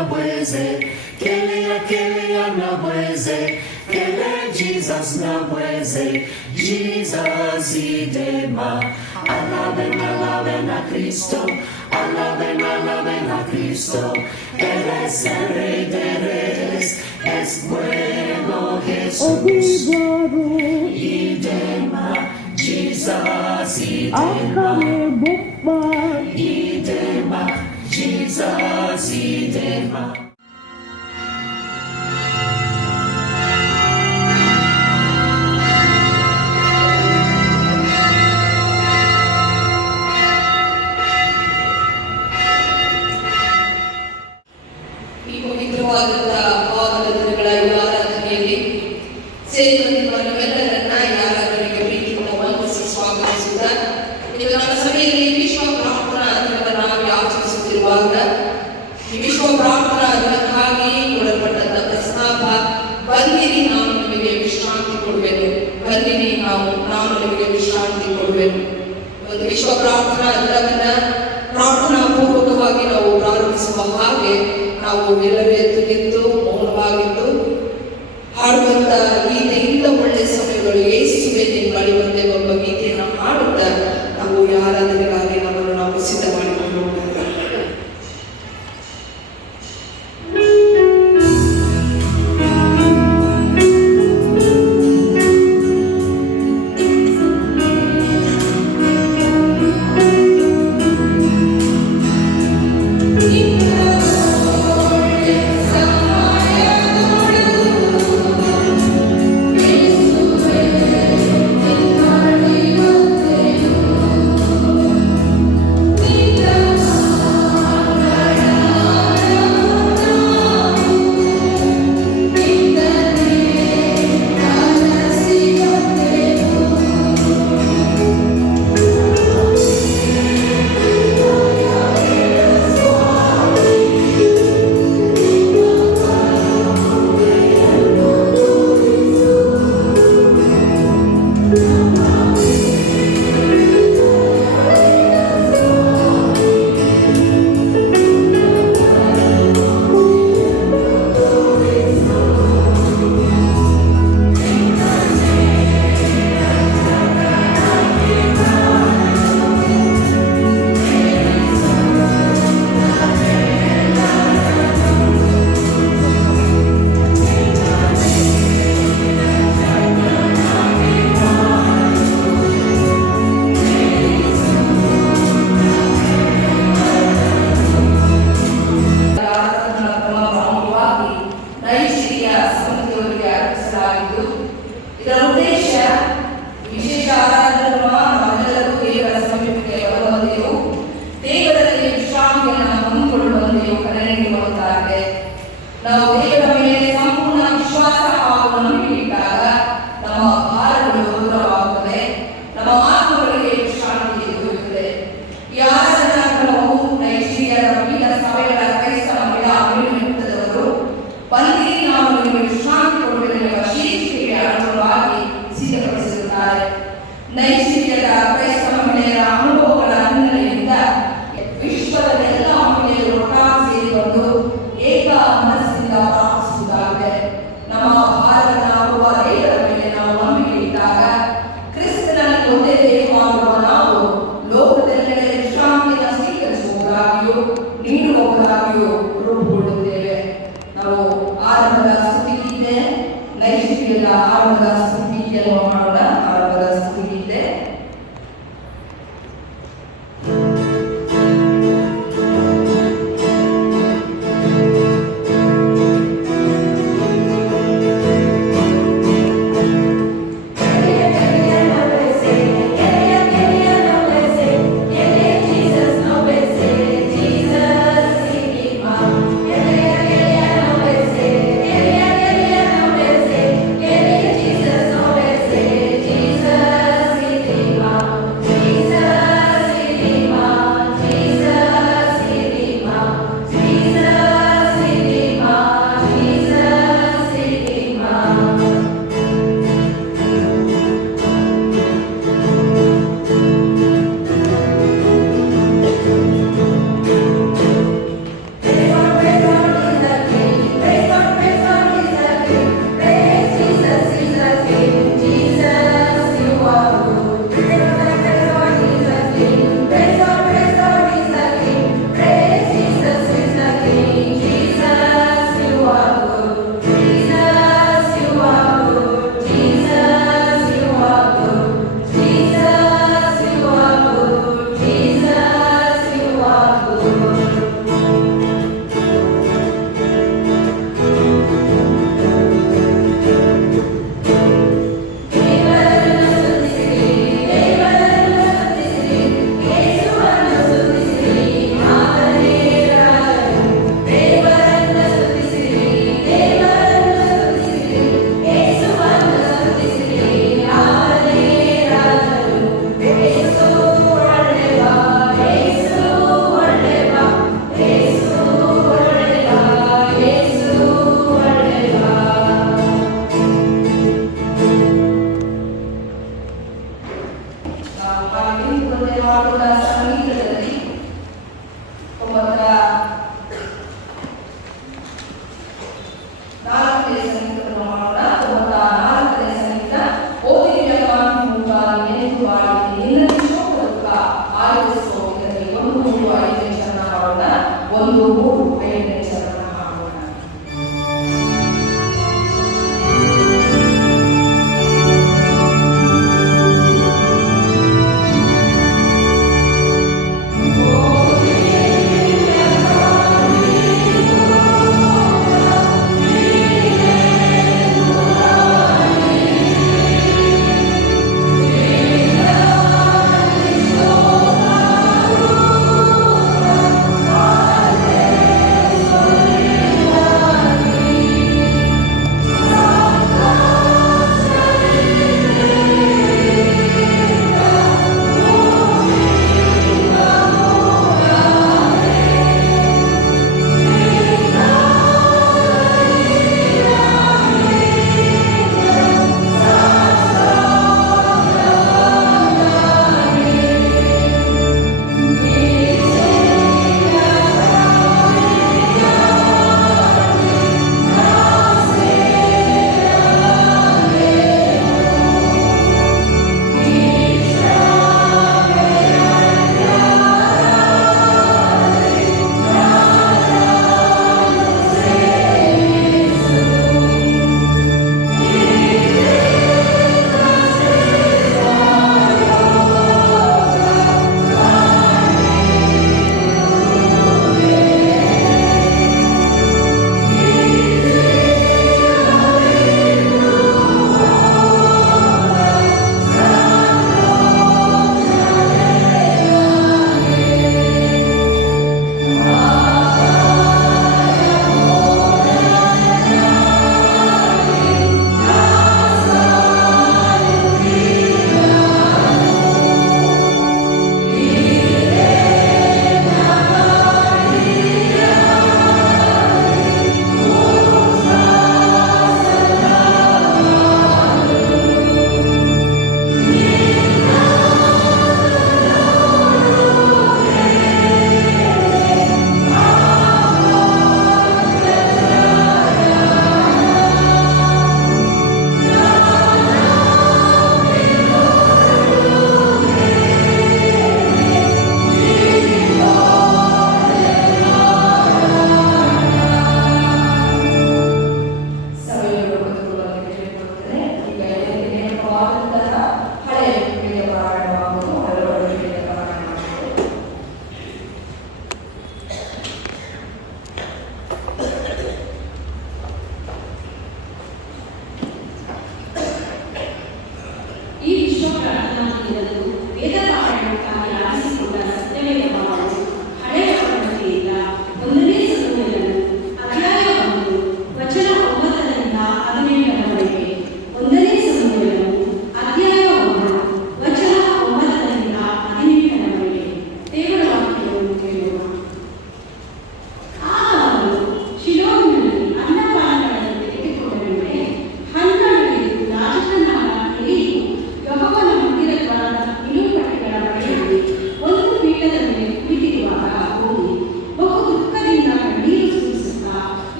Nabweze, Kelea Nabweze, Kele Jesus Nabweze, Jesus idema. Alaben a Cristo, alaben a Cristo, Él es el Rey de Reyes, es bueno Jesús. Idema, Jesus idema, idema, Jesus idema. ವಿಶ್ವ ಪ್ರಾರ್ಥನಾ ದಿನವನ್ನ ಪ್ರಾರ್ಥನಾ ಪೂರ್ವಕವಾಗಿ ನಾವು ಪ್ರಾರಂಭಿಸುವ ಹಾಗೆ ನಾವು ಎಲ್ಲರೂ ಎದ್ದು ನಿಂತು ಮೌನವಾಗಿದ್ದು ಹಾಡುವಂತ ಗೀತೆಯಿಂದ ಒಳ್ಳೆ ಸಮಯಗಳು ಯೇಸುವೆ ನಿನ್ನ ಬಳಿ ಬಂದೆ ಒಬ್ಬ ಗೀತೆಯನ್ನು ಹಾಡುತ್ತಾ ನಾವು ಈ ಆರಾಧನೆಗಾಗಿ ನಮ್ಮನ್ನು ನಾವು ಸಿದ್ಧ ಮಾಡಿಕೊಂಡು ಹೋಗೋಣ. ಇದರ ಉದ್ದೇಶ ವಿಶೇಷ ಆರಾಧನೆಯನ್ನು ನಾವೆಲ್ಲರೂ ದೇವರ ಸಮೀಪಕ್ಕೆ ಬರುವಂತೆಯೂ ದೇವರಲ್ಲಿ ವಿಶ್ರಾಂತಿಯನ್ನು ಹೊಂದಿಕೊಳ್ಳುವಂತೆಯೂ ಕರೆ ನೀಡುವಂತಾಗಿದೆ. ನಾವು ದೇವರ ಮೇಲೆ ಸಂಪೂರ್ಣ ವಿಶ್ವಾಸ ಹಾಗೂ ನಂಬಿಕೆ ಇಟ್ಟಾಗ ನಮ್ಮ ಭಾರಗಳು ದೂರವಾಗುತ್ತದೆ, ನಮ್ಮ ಆತ್ಮಗಳಿಗೆ ವಿಶ್ರಾಂತಿ ದೊರೆಯುತ್ತದೆ. ಈ ಆರಾಧನಾ ಕ್ರಮವು ನೈಜೀರಿಯಾದ ವಿವಿಧ ಸಭೆಗಳ ಕ್ರೈಸ್ತ ಮಹಿಳಾ ಅಭಿವೃದ್ಧಿದವರು ಬಂದಿರಿ ನಾವು ನಿಮಗೆ ವಿಶ್ರಾಂತಿ ಕೊಡುವುದೆಂಬ ಶೀರ್ಷಿಕೆಗೆ ಅನುಗುಣವಾಗಿ ಸಿದ್ಧಪಡಿಸಿರುತ್ತಾರೆ. ನೈಜೀರಿಯಾದ ಕ್ರೈಸ್ತ ಮಹಿಳೆಯರ ಅನುಭವಗಳ ಹಿನ್ನೆಲೆಯಿಂದ ವಿಶ್ವದ ಎಲ್ಲ ಮಹಿಳೆಯರು ಒಟ್ಟಾಗಿ ಸೇರಿ ಬಂದು ಏಕ ಮನಸ್ಸಿನಿಂದ ಪ್ರಾರ್ಥಿಸುವುದಾಗಿದೆ. ನಮ್ಮ ಭಾರತ ಆಗುವ ದೇವರ ಮೇಲೆ ನಾವು ನಂಬಿಕೆ ಇಟ್ಟಾಗ ಕ್ರಿಸ್ತನಲ್ಲಿ ಒಂದೇ ದೇಹವಾಗಿರುವ ನಾವು ಲೋಕದೆಲ್ಲೆಡೆ ವಿಶ್ರಾಂತಿಯನ್ನು ಸ್ವೀಕರಿಸುವುದಾಗಿಯೂ ನೀಡುವುದಾಗಿಯೂ ರೂಪುಗೊಳ್ಳುತ್ತೇವೆ. ನಾವು ಆರಂಭದ ಸ್ತುತಿಗೀತೆ ನೈಜೀರಿಯಾದ ಆರಂಭದ ಸ್ತುತಿಗೀತೆಯನ್ನು ಮಾಡೋಣ. ಆರಂಭದ ಸ್ತುತಿಗೀತೆ Jesus ಒಂದು 5ನೇ ಚರಣ ಹಾಡೋಣ.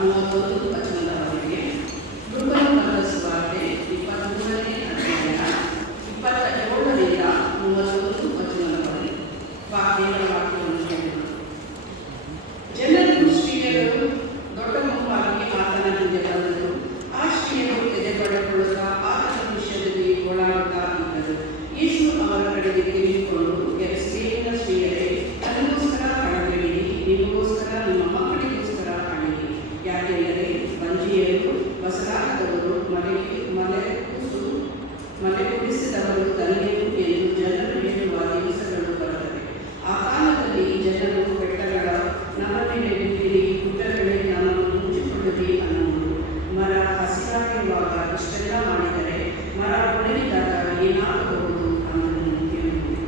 31 ವಚನದವರೆಗೆ, ಲೂಕನ ಬರೆದ ಸುವಾರ್ತೆ 23ನೇ ಅಧ್ಯಾಯ 27ರಿಂದ 31 ವಚನದವರೆಗೆ ದೇವರ ವಾಕ್ಯವನ್ನು ಕೇಳೋಣ. ಜನರು ಸ್ತ್ರೀಯರು ದೊಡ್ಡ ಗುಂಪಾಗಿ ಆತನ ಹಿಂದೆ ಬಂದರು. ಆ ಸ್ತ್ರೀಯರು ಎದೆಪಡಿಕೊಳ್ಳುತ್ತಾ ಆತನ ವಿಷಯದಲ್ಲಿ ಓಡಾಡುತ್ತಾ ಇದ್ದರು. ಯೇಸು ಅವರ ಕಡೆಗೆ ತಿರುಗಿಕೊಂಡು, ಯೆರೂಸಲೇಮಿನ ಸ್ತ್ರೀಯರೇ, ನನಗೋಸ್ಕರ ಅಳಬೇಡಿರಿ, ನಿಮಗೋಸ್ಕರ ನಿಮ್ಮ ಮಕ್ಕಳಿಗೋಸ್ಕರ ಅಳಿರಿ. ಯಾಕೆಂದರೆ ಬಂಜಿಯರು, ಬಸರಾಗದವರು, ಮಲೆ ಕುಡಿಸಿದವರು ಧನ್ಯರು ಎಂದು ಜನರು ಹೇಳುವ ದಿವಸಗಳು ಬರುತ್ತವೆ. ಆ ಕಾಲದಲ್ಲಿ ಜನರು ಬೆಟ್ಟಗಳ ನಮಗೆ ನೆಲೆಯಿರಿ, ಗುಡ್ಡಗಳೇ ನನ್ನನ್ನು ಮುಚ್ಚಿಕೊಳ್ಳಿರಿ ಅನ್ನುವುದು. ಮರ ಹಸಿರಾಗಿರುವಾಗ ಇಷ್ಟೆಲ್ಲ ಮಾಡಿದರೆ ಮರ ಒಣಗಿದಾಗ ಏನಾಗಬಹುದು ಅನ್ನೋದನ್ನು ಕೇಳುತ್ತೇವೆ.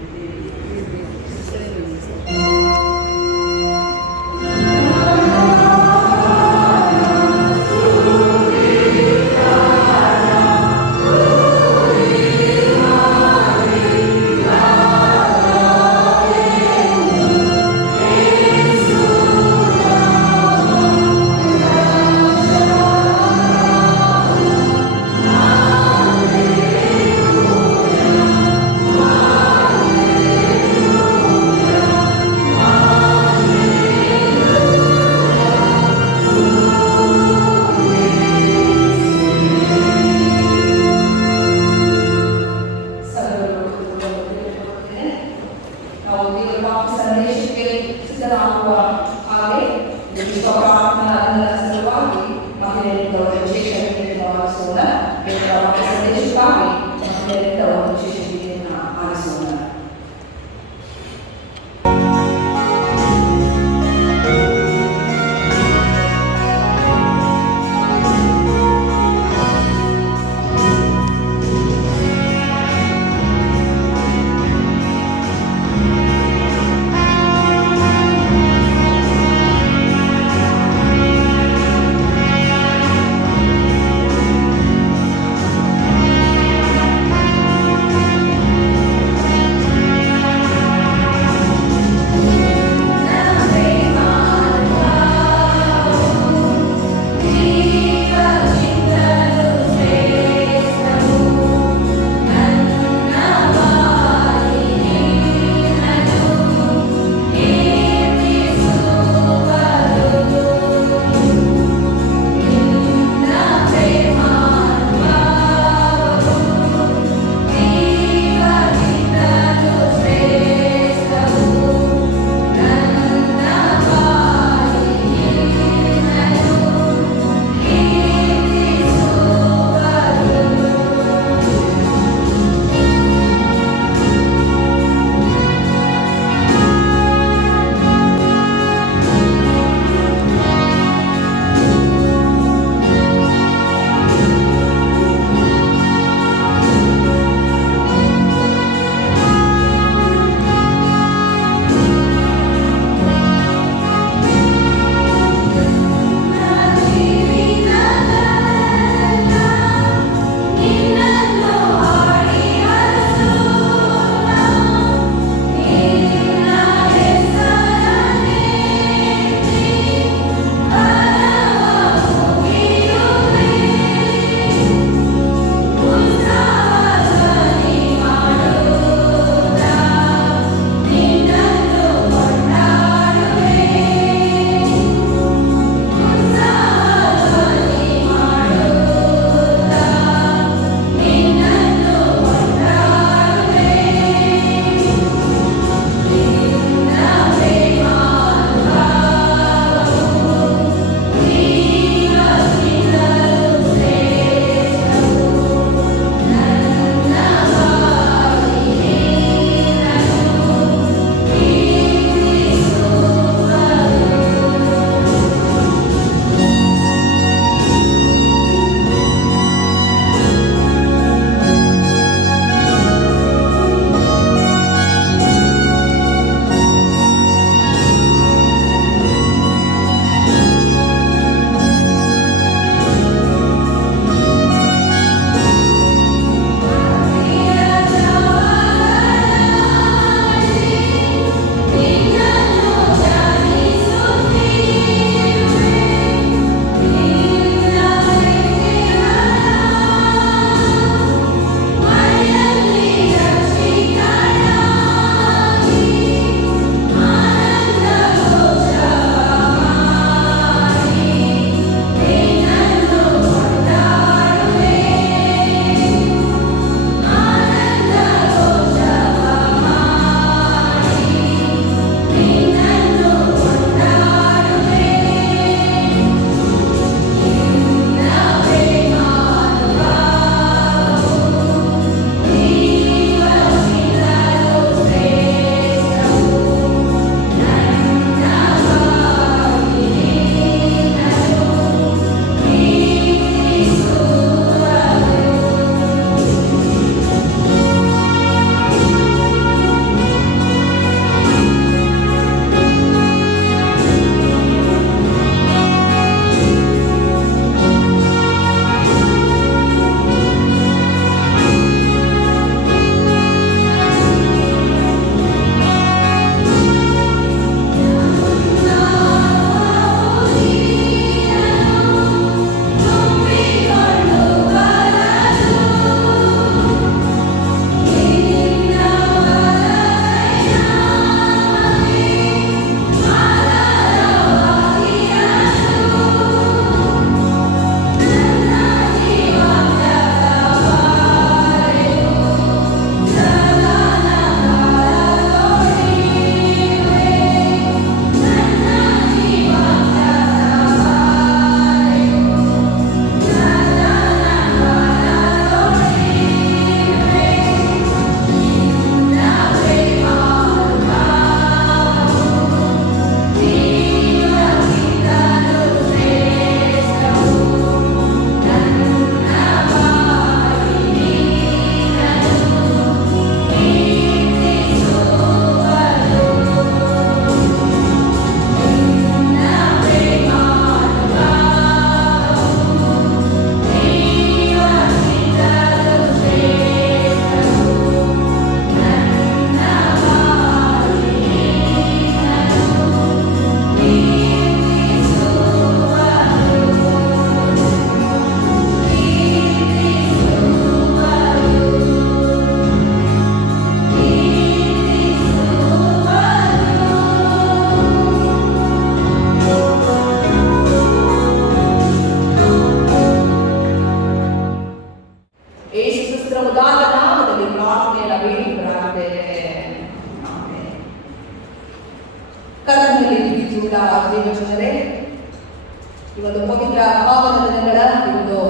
ಒಂದು ಪವಿತ್ರ ಭಾವನದ ದಿನಗಳ ಒಂದು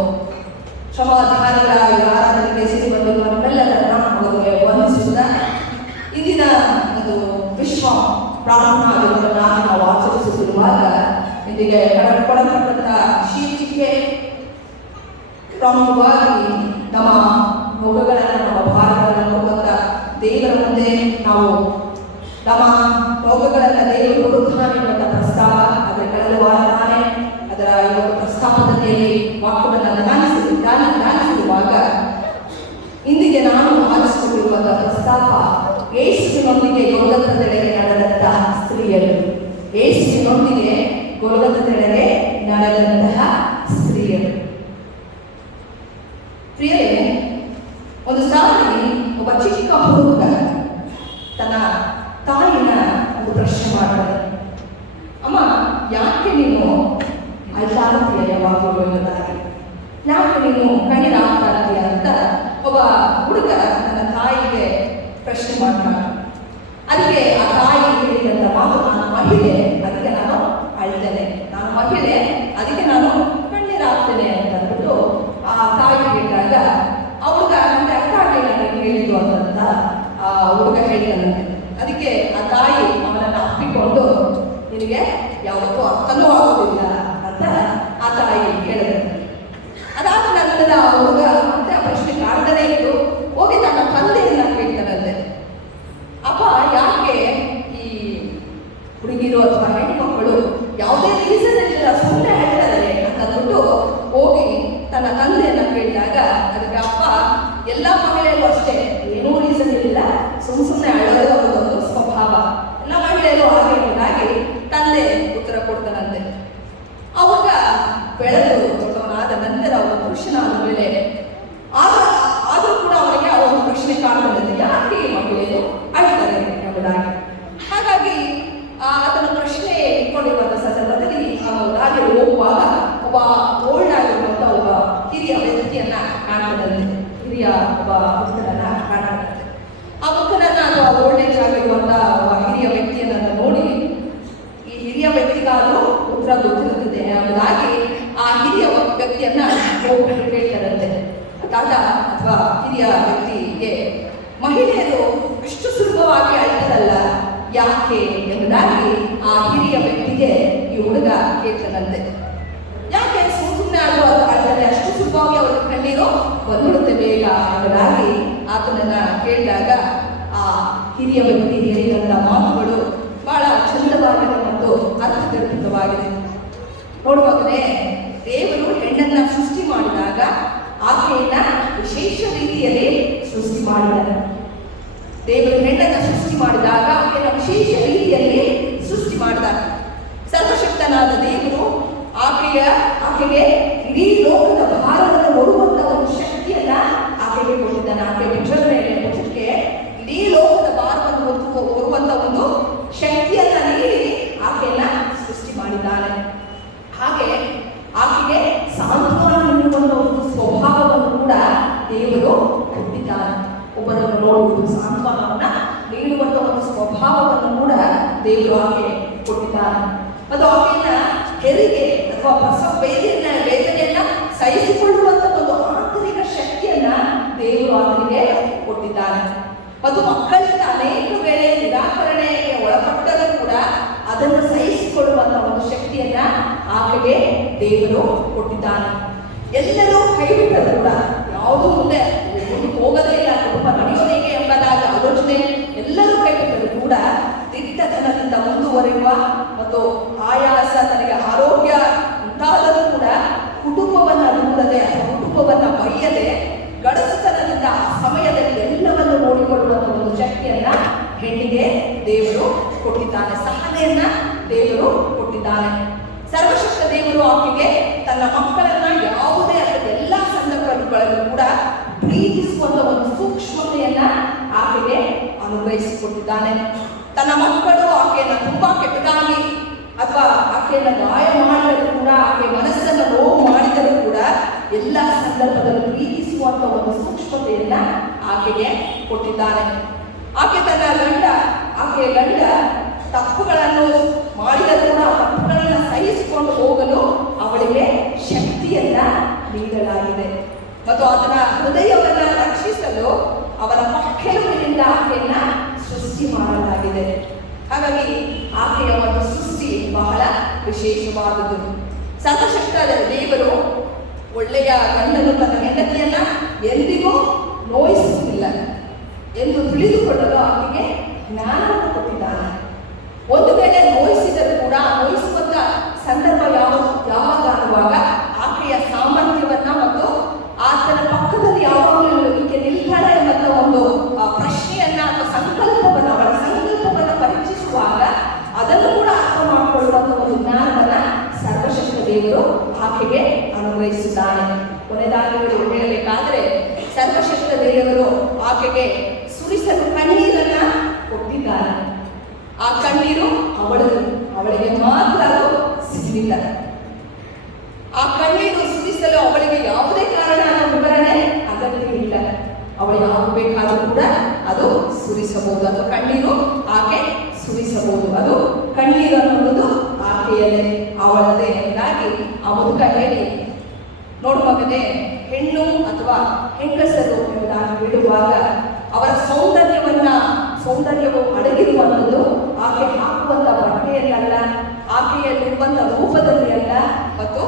ಶ್ರಮಾಧಾನಗಳ ಆರಾಧನೆಗೆ ಸಿರಿ ಬಂದು ನಮ್ಮೆಲ್ಲರನ್ನ ಅವರಿಗೆ ವಂದಿಸುತ್ತಾ ಇಂದಿನ ಒಂದು ವಿಶ್ವ ಪ್ರಾರ್ಥನಾ ದಿನವನ್ನು ನಾವು ಆಚರಿಸುತ್ತಿರುವಾಗ ಇಂದಿಗೆ ಕೊಡಲ್ಪಟ್ಟಂತಹ ಶೀರ್ಷಿಕೆ ಪ್ರಮುಖವಾಗಿ ನಮ್ಮ ರೋಗಗಳನ್ನು ನಮ್ಮ ಭಾರಗಳನ್ನು ಹೋಗುವಂತ ದೇವರ ಮುಂದೆ ನಾವು ನಮ್ಮ ರೋಗಗಳನ್ನು ದೇವರು ಕೊಡುತ್ತಾನೆ ಎಂಬ ಪ್ರಸ್ತಾವ ಅದರ ಕಳೆದ ವಾರ ತಾನೇ ಅದರ ಇವತ್ತು ಪ್ರಸ್ತಾಪದಲ್ಲಿ ವಾಕ್ಯವನ್ನು ಧ್ಯಾನಿಸಿರುವಾಗ ಇಂದಿಗೆ ನಾನು ಆಲಿಸಿಕೊಂಡಿರುವಂತಹ ಪ್ರಸ್ತಾಪ ಯೇಸುವಿನೊಂದಿಗೆ ಗೋಲ್ಗೊಥಾದೆಡೆಗೆ ನಡೆದಂತಹ ಸ್ತ್ರೀಯರು. ಯೇಸುವಿನೊಂದಿಗೆ ಗೋಲ್ಗೊಥಾದೆಡೆಗೆ ನಡೆದಂತಹ ಸ್ತ್ರೀಯರು. ಪ್ರಿಯರೇ, ಒಂದು ಸಾರಿ ಒಬ್ಬ ಚಿಕ್ಕ ಹುಡುಗ ತನ್ನ ತಾಯಿನ ಒಂದು ಪ್ರಶ್ನೆ ಮಾಡ್ತಾರೆ, ಅಮ್ಮ ಯಾಕೆ ನೀನು ಅಳ್ತಾಡ್ತೀಯ ಯಾವಾಗಲೂ ಎಂಬುದಾಗಿ, ಯಾಕೆ ನೀನು ಕಣ್ಣೀರಾಗ್ತಾಡ್ತೀಯ ಅಂತ ಒಬ್ಬ ಹುಡುಗ ನನ್ನ ತಾಯಿಗೆ ಪ್ರಶ್ನೆ ಮಾಡ್ತಾನೆ. ಅದಕ್ಕೆ ಆ ತಾಯಿ ಹೇಳಿದಂತ ಮಾತು, ನಾನು ಮಹಿಳೆ ಅದಕ್ಕೆ ನಾನು ಅಳ್ತೇನೆ, ನಾನು ಮಹಿಳೆ ಅದಕ್ಕೆ ನಾನು ಕಣ್ಣೀರಾಗ್ತೇನೆ ಅಂತ ಅಂದ್ಬಿಟ್ಟು ಆ ತಾಯಿ ಹೇಳಿದಾಗ ಆ ಹುಡುಗ ನನಗೆ ಅರ್ಥ ಆಗಲಿಲ್ಲ ನನಗೆ ಹೇಳಿದ್ದು ಅಂತ ಆ ಹುಡುಗ ಹೇಳಿದಂತೆ. ಅದಕ್ಕೆ ಆ ತಾಯಿ ಅವನನ್ನು ಅಪ್ಪಿಕೊಂಡು ನಿನಗೆ ಯಾವತ್ತೂ ಅರ್ಥನೂ ಆಗೋದಿಲ್ಲ ಅಂತ ಆ ತಾಯಿ ಹೇಳಿದಂತೆ. ಅದಾದ ನಂತರ ಆ ಹುಡುಗ ಮತ್ತೆ ಆ ಪ್ರಶ್ನೆ ಕಾಡ್ತಾನೆ ಇತ್ತು, ಹೋಗಿ ತನ್ನ ತಂದೆಯನ್ನ ಕೇಳ್ತಾನಂತೆ, ಅಪ್ಪ ಯಾಕೆ ಈ ಹುಡುಗಿರು ಅಥವಾ ಹೆಣ್ಮಕ್ಕಳು ಯಾವುದೇ ರೀಸನ್ ಇಲ್ಲ ಸುಮ್ಮನೆ ಹೇಳ್ತಾರೆ ಅಂತ ಅಂದ್ಬಿಟ್ಟು ಹೋಗಿ ತನ್ನ ತಂದೆಯನ್ನ ಕೇಳಿದಾಗ ಅದಕ್ಕೆ ಅಪ್ಪ ಎಲ್ಲ ಮಹಿಳೆಯರು ಅಷ್ಟೇ, ಏನೂ ರೀಸನ್ ಇಲ್ಲ, ಸುಮ್ಮನೆ ಅಳೋದು ಅವರದೊಂದು ಸ್ವಭಾವ, ಎಲ್ಲ ಮಹಿಳೆಯರು ಹಾಗೆ ಎಂಬುದಾಗಿ ತಂದೆ ಉತ್ತರ ಕೊಡ್ತಾನಂತೆ. ಅವಾಗ ಬೆಳೆದು ದೊಡ್ಡವನಾದ ನಂತರ ಅವನು ಪುರುಷನಾದ ಮೇಲೆ ಆದರೂ ಕೂಡ ಅವನಿಗೆ ಆ ಒಂದು ಪ್ರಶ್ನೆ ಕಾಣುತ್ತದೆ, ಯಾಕೆ ಮಹಿಳೆಯರು ಅಳ್ತಾರೆ ಎಂಬುದಾಗಿ. ಹಾಗಾಗಿ ಆತನ ಪ್ರಶ್ನೆ ಇಟ್ಕೊಂಡಿರುವಂತಹ ಸಂದರ್ಭದಲ್ಲಿ ದಾರಿ ಹೋಗುವಾಗ ಒಬ್ಬ ಓಲ್ಡ್ ಆಗಿರುವಂತ ಒಬ್ಬ ಹಿರಿಯ ವ್ಯಕ್ತಿಯನ್ನ ಕಾಣ್ತದಂತೆ, ಹಿರಿಯ ಒಬ್ಬ ಭಕ್ತನನ್ನ ಕಾಣ್ತದಂತೆ. ಆ ಭಕ್ತನನ್ನ ಅಥವಾ ಓಲ್ಡ್ ಏಜ್ ಆಗಿರುವಂತ ಒಬ್ಬ ಹಿರಿಯ ವ್ಯಕ್ತಿಯನ್ನ ನೋಡಿ ಈ ಹಿರಿಯ ವ್ಯಕ್ತಿಗಾದ್ರೂ ಉತ್ತರ ಗೊತ್ತಿರುತ್ತದೆ ಎಂಬುದಾಗಿ ಆ ಹಿರಿಯ ವ್ಯಕ್ತಿಯನ್ನ ಹೋಗ್ಬಿಟ್ಟು ಕೇಳ್ತಾರಂತೆ. ತಾತ ಅಥವಾ ಹಿರಿಯ ವ್ಯಕ್ತಿಗೆ ಮಹಿಳೆಯರು ಅಷ್ಟು ಸುಲಭವಾಗಿ ಅಳ್ತಾರಲ್ಲ ಯಾಕೆ ಎಂಬುದಾಗಿ ಆ ಹಿರಿಯ ವ್ಯಕ್ತಿಗೆ ಈ ಹುಡುಗ ಕೇಳ್ತಾನಂತೆ. ಯಾಕೆ ಸುಮ್ಮನೆ ಆದರೂ ಅದು ಅಳ್ತಾರೆ, ಅಷ್ಟು ಸುಲಭವಾಗಿ ಅವರಿಗೆ ಕಣ್ಣೀರು ಬಂದ್ಬಿಡುತ್ತೆ ಬೇಗ ಎಂಬುದಾಗಿ ಆತನನ್ನ ಕೇಳಿದಾಗ ಆ ಹಿರಿಯ ವ್ಯಕ್ತಿ ಹೇಳಿದಂಥ ಮಾತುಗಳು ಬಹಳ ಚಂದವಾಗಿದೆ ಮತ್ತು ಅರ್ಥಗರ್ಭಿತವಾಗಿದೆ. ನೋಡುವಾಗಲೇ ದೇವರು ಹೆಣ್ಣನ್ನ ಸೃಷ್ಟಿ ಮಾಡಿದಾಗ ಆಕೆಯನ್ನ ವಿಶೇಷ ರೀತಿಯಲ್ಲಿ ಸೃಷ್ಟಿ ಮಾಡಿದ್ದಾರೆ. ದೇವರು ಹೆಣ್ಣನ್ನ ಸೃಷ್ಟಿ ಮಾಡಿದಾಗ ಆಕೆಯನ್ನ ವಿಶೇಷ ರೀತಿಯಲ್ಲಿ ಸೃಷ್ಟಿ ಮಾಡಿದಾಗ ಸರ್ವಶಕ್ತನಾದ ದೇವರು ಆಕೆಗೆ ಇಡೀ ಲೋಕದ ಭಾರವನ್ನು ಹೊರುವಂತ ಒಂದು ಶಕ್ತಿಯನ್ನ ಆಕೆಗೆ ಕೊಟ್ಟಿದ್ದಾನೆ. ಆಕೆ ವಿಚಾರಣೆಗೆ ಇಡೀ ಲೋಕದ ಭಾರವನ್ನು ಹೊರುವಂತ ಒಂದು ಶಕ್ತಿಯನ್ನ ನೀಡಿ ಆಕೆಯನ್ನ ಸೃಷ್ಟಿ ಮಾಡಿದ್ದಾನೆ. ಹಾಗೆ ಆಕೆಗೆ ಸಾಂತ್ವನ ನೀಡುವಂತ ಒಂದು ಸ್ವಭಾವವನ್ನು ಕೂಡ ದೇವರು ಕೊಟ್ಟಿದ್ದಾನೆ. ಒಬ್ಬರನ್ನು ನೋಡುವುದು ಸಾಂತ್ವನವನ್ನ ನೀಡುವಂತ ಒಂದು ಸ್ವಭಾವವನ್ನು ಕೂಡ ದೇವರು ಆಕೆ ಕೊಟ್ಟಿದ್ದಾನೆ. ಮತ್ತು ಆಕೆಯನ್ನ ಹೆರಿಗೆ ಅಥವಾ ಪ್ರಸವ ವೇದನೆಯನ್ನ ಸಹಿಸಿಕೊಳ್ಳುವಂತ ಒಂದು ಆಂತರಿಕ ಶಕ್ತಿಯನ್ನ ದೇವರು ಆತನಿಗೆ ಕೊಟ್ಟಿದ್ದಾನೆ. ಮತ್ತು ಮಕ್ಕಳಿಂದ ಅನೇಕ ವೇಳೆ ನಿರಾಕರಣೆಗೆ ಒಳಪಟ್ಟರೂ ಕೂಡ ಅದನ್ನು ಸಹಿಸಿಕೊಳ್ಳುವಂತ ಒಂದು ಶಕ್ತಿಯನ್ನ ಆಕೆಗೆ ದೇವರು ಕೊಟ್ಟಿದ್ದಾನೆ. ಎಲ್ಲರೂ ಕೈ ಬಿಟ್ಟರು ಕೂಡ ಯಾವುದೂ ಮುಂದೆ ಹೋಗದೇ ಇಲ್ಲ, ಕುಟುಂಬ ನಡೆಯೋದೇಕೆ ಎಂಬುದಾದ ಆಲೋಚನೆ ಎಲ್ಲರೂ ಕೈ ಬಿಟ್ಟರು ಕೂಡ ದಿಟ್ಟತನದಿಂದ ಮುಂದುವರಿಯುವ ಮತ್ತು ಆಯಾಸ ತನಗೆ ಆರೋಗ್ಯ ಉಂಟಾದರೂ ಕೂಡ ಕುಟುಂಬವನ್ನ ದೂರದೆ ಅಥವಾ ಕುಟುಂಬವನ್ನ ಬೈಯದೆ ಗಡಸುತನದಿಂದ ಆ ಸಮಯದಲ್ಲಿ ಎಲ್ಲವನ್ನು ನೋಡಿಕೊಳ್ಳುವಂತ ಒಂದು ಶಕ್ತಿಯನ್ನ ಹೆಣ್ಣಿಗೆ ದೇವರು ಕೊಟ್ಟಿದ್ದಾನೆ. ಸಹನೆಯನ್ನ ದೇವರು ಕೊಟ್ಟಿದ್ದಾನೆ. ಸರ್ವಶಕ್ತ ದೇವರು ಆಕೆಗೆ ತನ್ನ ಮಕ್ಕಳನ್ನ ಯಾವುದೇ ಎಲ್ಲ ಸಂದರ್ಭಗಳಲ್ಲೂ ಕೂಡ ಪ್ರೀತಿಸುವಂತ ಒಂದು ಸೂಕ್ಷ್ಮತೆಯನ್ನ ಆಕೆಗೆ ಅನುಗ್ರಹಿಸಿಕೊಟ್ಟಿದ್ದಾನೆ. ತನ್ನ ಮಕ್ಕಳು ಆಕೆಯನ್ನ ತುಂಬಾ ಕೆಟ್ಟದಾಗಿ ಅಥವಾ ಆಕೆಯನ್ನ ಗಾಯ ಮಾಡಿದರೂ ಕೂಡ ಆಕೆ ಮನಸ್ಸನ್ನು ನೋವು ಮಾಡಿದರೂ ಕೂಡ ಎಲ್ಲ ಸಂದರ್ಭದಲ್ಲೂ ಪ್ರೀತಿಸುವಂತ ಒಂದು ಸೂಕ್ಷ್ಮತೆಯನ್ನ ಆಕೆಗೆ ಕೊಟ್ಟಿದ್ದಾನೆ. ಆಕೆ ತನ್ನ ಆಕೆಯ ಗಂಡ ತಪ್ಪುಗಳನ್ನು ಮಾಡಿದರೂ ಕೂಡ ಆ ತಪ್ಪುಗಳನ್ನು ಸಹಿಸಿಕೊಂಡು ಹೋಗಲು ಅವಳಿಗೆ ಶಕ್ತಿಯನ್ನ ನೀಡಲಾಗಿದೆ ಮತ್ತು ಆತನ ಹೃದಯವನ್ನ ರಕ್ಷಿಸಲು ಅವನ ಮಕ್ಕಳಿಂದ ಆಕೆಯನ್ನ ಸೃಷ್ಟಿ ಮಾಡಲಾಗಿದೆ. ಹಾಗಾಗಿ ಆಕೆಯ ಒಂದು ಸೃಷ್ಟಿ ಬಹಳ ವಿಶೇಷವಾದದ್ದು. ಸರ್ವಶಕ್ತದ ದೇವರು ಒಳ್ಳೆಯ ಗಂಡನು ತನ್ನ ಹೆಂಡತಿಯನ್ನ ಎಂದಿಗೂ ನೋಯಿಸುವುದಿಲ್ಲ ಎಂದು ತಿಳಿದುಕೊಳ್ಳಲು ಆಕೆಗೆ ಜ್ಞಾನವನ್ನು ಕೊಟ್ಟಿದ್ದಾನೆ. ಒಂದು ವೇಳೆ ನೋಯಿಸಿದರೂ ಕೂಡ ನೋಯಿಸುವಂತ ಸಂದರ್ಭ ಯಾವಾಗ ಅನ್ನುವಾಗ ಆಕೆಯ ಸಾಮರ್ಥ್ಯವನ್ನ ಮತ್ತು ಆತನ ಪಕ್ಕದಲ್ಲಿ ಯಾವಾಗಲೂ ಈಕೆ ನಿಲ್ತಾಳೆ ಎಂಬ ಒಂದು ಪ್ರಶ್ನೆಯನ್ನ ಅಥವಾ ಸಂಕಲ್ಪವನ್ನು ಅವಳ ಸಂಕಲ್ಪವನ್ನು ಪರೀಕ್ಷಿಸುವಾಗ ಅದನ್ನು ಕೂಡ ಅರ್ಥ ಮಾಡಿಕೊಳ್ಳುವಂತ ಒಂದು ಜ್ಞಾನವನ್ನ ಸರ್ವಶಕ್ತ ದೇವರು ಆಕೆಗೆ ಅನುಗ್ರಹಿಸಿದ್ದಾನೆ. ಕೊನೆಯದಾಗಿ ಹೇಳಬೇಕಾದ್ರೆ ಸರ್ವಶಕ್ತ ದೇವರು ಆಕೆಗೆ ಸುರಿಸಲು ಕಣ್ಣೀರನ್ನ ಕೊಟ್ಟಿದ್ದಾನೆ. ಆ ಕಣ್ಣೀರು ಅವಳಿಗೆ ಮಾತ್ರ ಸಿಗಲಿಲ್ಲ. ಆ ಕಣ್ಣೀರು ಸುರಿಸಲು ಅವಳಿಗೆ ಯಾವುದೇ ಕಾರಣದ ವಿವರಣೆ ಅಗತ್ಯವಿಲ್ಲ. ಅವಳಿಗೆ ಆಗಬೇಕಾದ್ರೂ ಕೂಡ ಅದು ಸುರಿಸಬಹುದು. ಅದು ಕಣ್ಣೀರು ಆಕೆ ಸುರಿಸಬಹುದು. ಅದು ಕಣ್ಣೀರು ಅನ್ನೋದು ಆಕೆಯಲ್ಲೇ ಅವಳದೇ ಎಂಬುದಾಗಿ ಆ ಮುದುಕ ಹೇಳಿ, ನೋಡು ಮಗನೇ, ಹೆಣ್ಣು ಅಥವಾ ಹೆಂಗಸರು ಎಂಬುದಾಗಿ ಬಿಡುವಾಗ ಅವರ ಸೌಂದರ್ಯವು ಅಡಗಿರುವಂಥದ್ದು ಆಕೆ ಹಾಕುವಂತ ಬಟ್ಟೆಯಲ್ಲ, ಆಕೆಯಲ್ಲಿರುವಂತ ರೂಪದಲ್ಲಿ ಅಲ್ಲ, ಮತ್ತು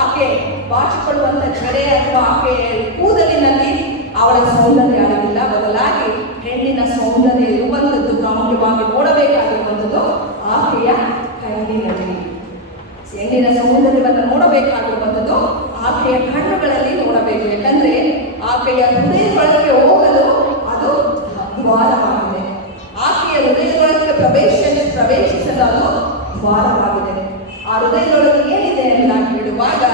ಆಕೆ ಬಾಚಿಕೊಳ್ಳುವಂತ ಜಡೆ ಅಥವಾ ಆಕೆಯ ಕೂದಲಿನಲ್ಲಿ ಅವಳ ಸೌಂದರ್ಯ ಅಡಗಿಲ್ಲ. ಬದಲಾಗಿ ಹೆಣ್ಣಿನ ಸೌಂದರ್ಯ ಇರುವಂಥದ್ದು ಪ್ರಾಮುಖ್ಯವಾಗಿ ನೋಡಬೇಕಾಗಿರುವಂಥದ್ದು ಆಕೆಯ ಕಣ್ಣಿನಲ್ಲಿ. ಹೆಣ್ಣಿನ ಸೌಂದರ್ಯವನ್ನು ನೋಡಬೇಕಾಗಿರುವಂಥದ್ದು ಆಕೆಯ ಕಣ್ಣುಗಳಲ್ಲಿ ನೋಡಬೇಕು. ಯಾಕಂದ್ರೆ ಆಕೆಯ ಹೃದಯದೊಳಗೆ ಹೋಗಲು ಅದು ದ್ವಾರವಾಗಿದೆ. ಆಕೆಯ ಹೃದಯದೊಳಗೆ ಪ್ರವೇಶಿಸಲು ಅದು ದ್ವಾರವಾಗಿದೆ. ಆ ಹೃದಯದೊಳಗೆ ಏನಿದೆ ಅಂತ ಹೇಳುವಾಗ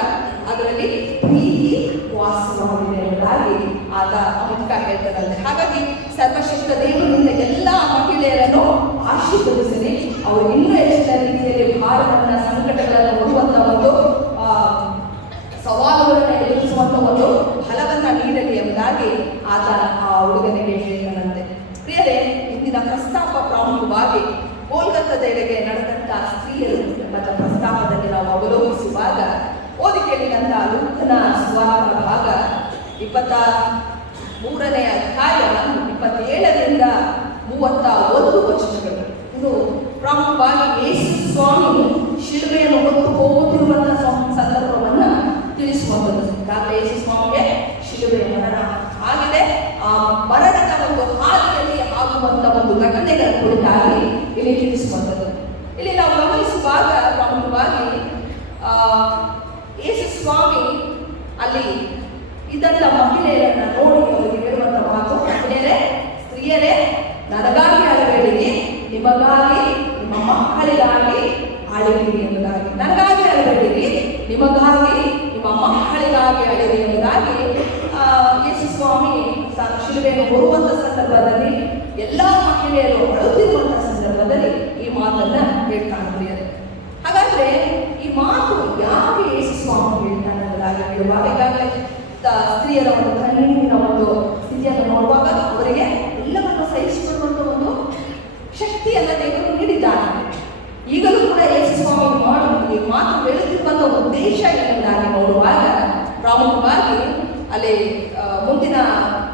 ಅದರಲ್ಲಿ ಪ್ರೀತಿ ವಾಸವಾಗಿದೆ ಎಂಬುದಾಗಿ ಆತ ಮುಖ ಹೇಳ್ತಾರಂತೆ. ಹಾಗಾಗಿ ಸರ್ವಶಕ್ತ ದೇವರಿಂದ ಎಲ್ಲ ಮಹಿಳೆಯರನ್ನು ಆಶೀರ್ವದಿಸಲಿ. ಅವರು ಇನ್ನೂ ಹೆಚ್ಚಿನ ರೀತಿಯಲ್ಲಿ ಭಾರತದ ಸಂಕಟಗಳನ್ನು ಹೊರುವಂತ ಒಂದು ಸವಾಲುಗಳನ್ನು ಎದುರಿಸುವಂತ ಒಂದು ಫಲವನ್ನ ನೀಡಲಿ ಎಂಬುದಾಗಿ ಆತ ಆ ಹುಡುಗನಿಗೆ ಹೇಳಿದನಂತೆ. ಪ್ರಿಯರೇ, ಇಂದಿನ ಪ್ರಸ್ತಾಪ ಪ್ರಾಮುಖ್ಯವಾಗಿ ಕೋಲ್ಕತ್ತಾದೆಡೆಗೆ ನಡೆದಂತ ಸ್ತ್ರೀಯರು ಎಂಬ ಪ್ರಸ್ತಾಪದಲ್ಲಿ ನಾವು ಅವಲೋಕಿಸುವಾಗ ಓದಿ ಕೇಳಿದಂತ ಲೂಕನ ಸುವಾರ್ತ ಭಾಗ 23ನೇ ಅಧ್ಯಾಯ 27ರಿಂದ 31 ವಚನಗಳು. ಇದು ಪ್ರಾಮುಖ್ಯವಾಗಿ ಯೇಸು ಸ್ವಾಮಿ ಶಿಲುಬೆಯನ್ನು ಹೊತ್ತು ಹೋಗುತ್ತಿರುವಂತಹ ಸಂದರ್ಭವನ್ನ ತಿಳಿಸುವಂಥದ್ದು. ಯೇಸು ಸ್ವಾಮಿಗೆ ಶಿಲುಬೆಯ ಮರಣ ಆಗಿದೆ. ಆ ಮರಣದ ಒಂದು ಹಾದಿಯಲ್ಲಿ ಆಗುವಂತ ಒಂದು ಘಟನೆಗಳ ಕುರಿತಾಗಿ ಇಲ್ಲಿ ತಿಳಿಸುವಂಥದ್ದು. ಇಲ್ಲಿ ನಾವು ಗಮನಿಸುವಾಗ ಪ್ರಾಮುಖ್ಯವಾಗಿ ಯೇಸು ಸ್ವಾಮಿ ಅಲ್ಲಿ ಇದೆಲ್ಲ ಮಹಿಳೆಯರನ್ನ ನೋಡಿ ಅವರಿಗೆ ಹೇಳುವಂತ ಮಾತು, ಮಹಿಳೆಯರೇ, ಸ್ತ್ರೀಯರೇ, ನನಗಾಗಿ ಅಳಬೇಡಿರಿ, ನಿಮಗಾಗಿ ನಿಮ್ಮ ಮಕ್ಕಳಿಗಾಗಿ ಅಳಿರಿ ಎಂಬುದಾಗಿ. ನನಗಾಗಿ ಅಳಬೇಡಿರಿ, ನಿಮಗಾಗಿ ನಿಮ್ಮ ಮಕ್ಕಳಿಗಾಗಿ ಅಳಿರಿ ಎಂಬುದಾಗಿ ಯೇಸು ಸ್ವಾಮಿ ಶಿಲುಬೆಯನ್ನು ಹೊರುವಂತ ಸಂದರ್ಭದಲ್ಲಿ ಎಲ್ಲ ಮಹಿಳೆಯರು ಅಳುತ್ತಿರುವಂತಹ ಸಂದರ್ಭದಲ್ಲಿ ಈ ಮಾತನ್ನ ಹೇಳ್ತಾನೆ. ಹಾಗಾದ್ರೆ ಈ ಮಾತು ಯಾಕೆ ಯೇಸು ಸ್ವಾಮಿ ಹೇಳ್ತಾನೆ ಎಂಬುದಾಗಿ ಹೇಳುವಾಗ, ಈಗಾಗಲೇ ಸ್ತ್ರೀಯರ ಒಂದು ಕಣ್ಣೀರಿನ ಒಂದು ಸ್ಥಿತಿಯನ್ನು ನೋಡುವಾಗ ಅವರಿಗೆ ಎಲ್ಲವನ್ನು ಸಹಿಸಿಕೊಳ್ಳುವಂತ ಒಂದು ಶಕ್ತಿಯನ್ನ ದೇವರು ನೀಡಿದ್ದಾನೆ. ಈಗಲೂ ಕೂಡ ಯೇಸು ಸ್ವಾಮಿ ಈ ಮಾತು ಹೇಳುತ್ತಿರುವಂತ ಉದ್ದೇಶ ಎಂಬುದಾಗಿ ನೋಡುವಾಗ ಪ್ರಾಮುಖ್ಯವಾಗಿ ಅಲ್ಲಿ ಮುಂದಿನ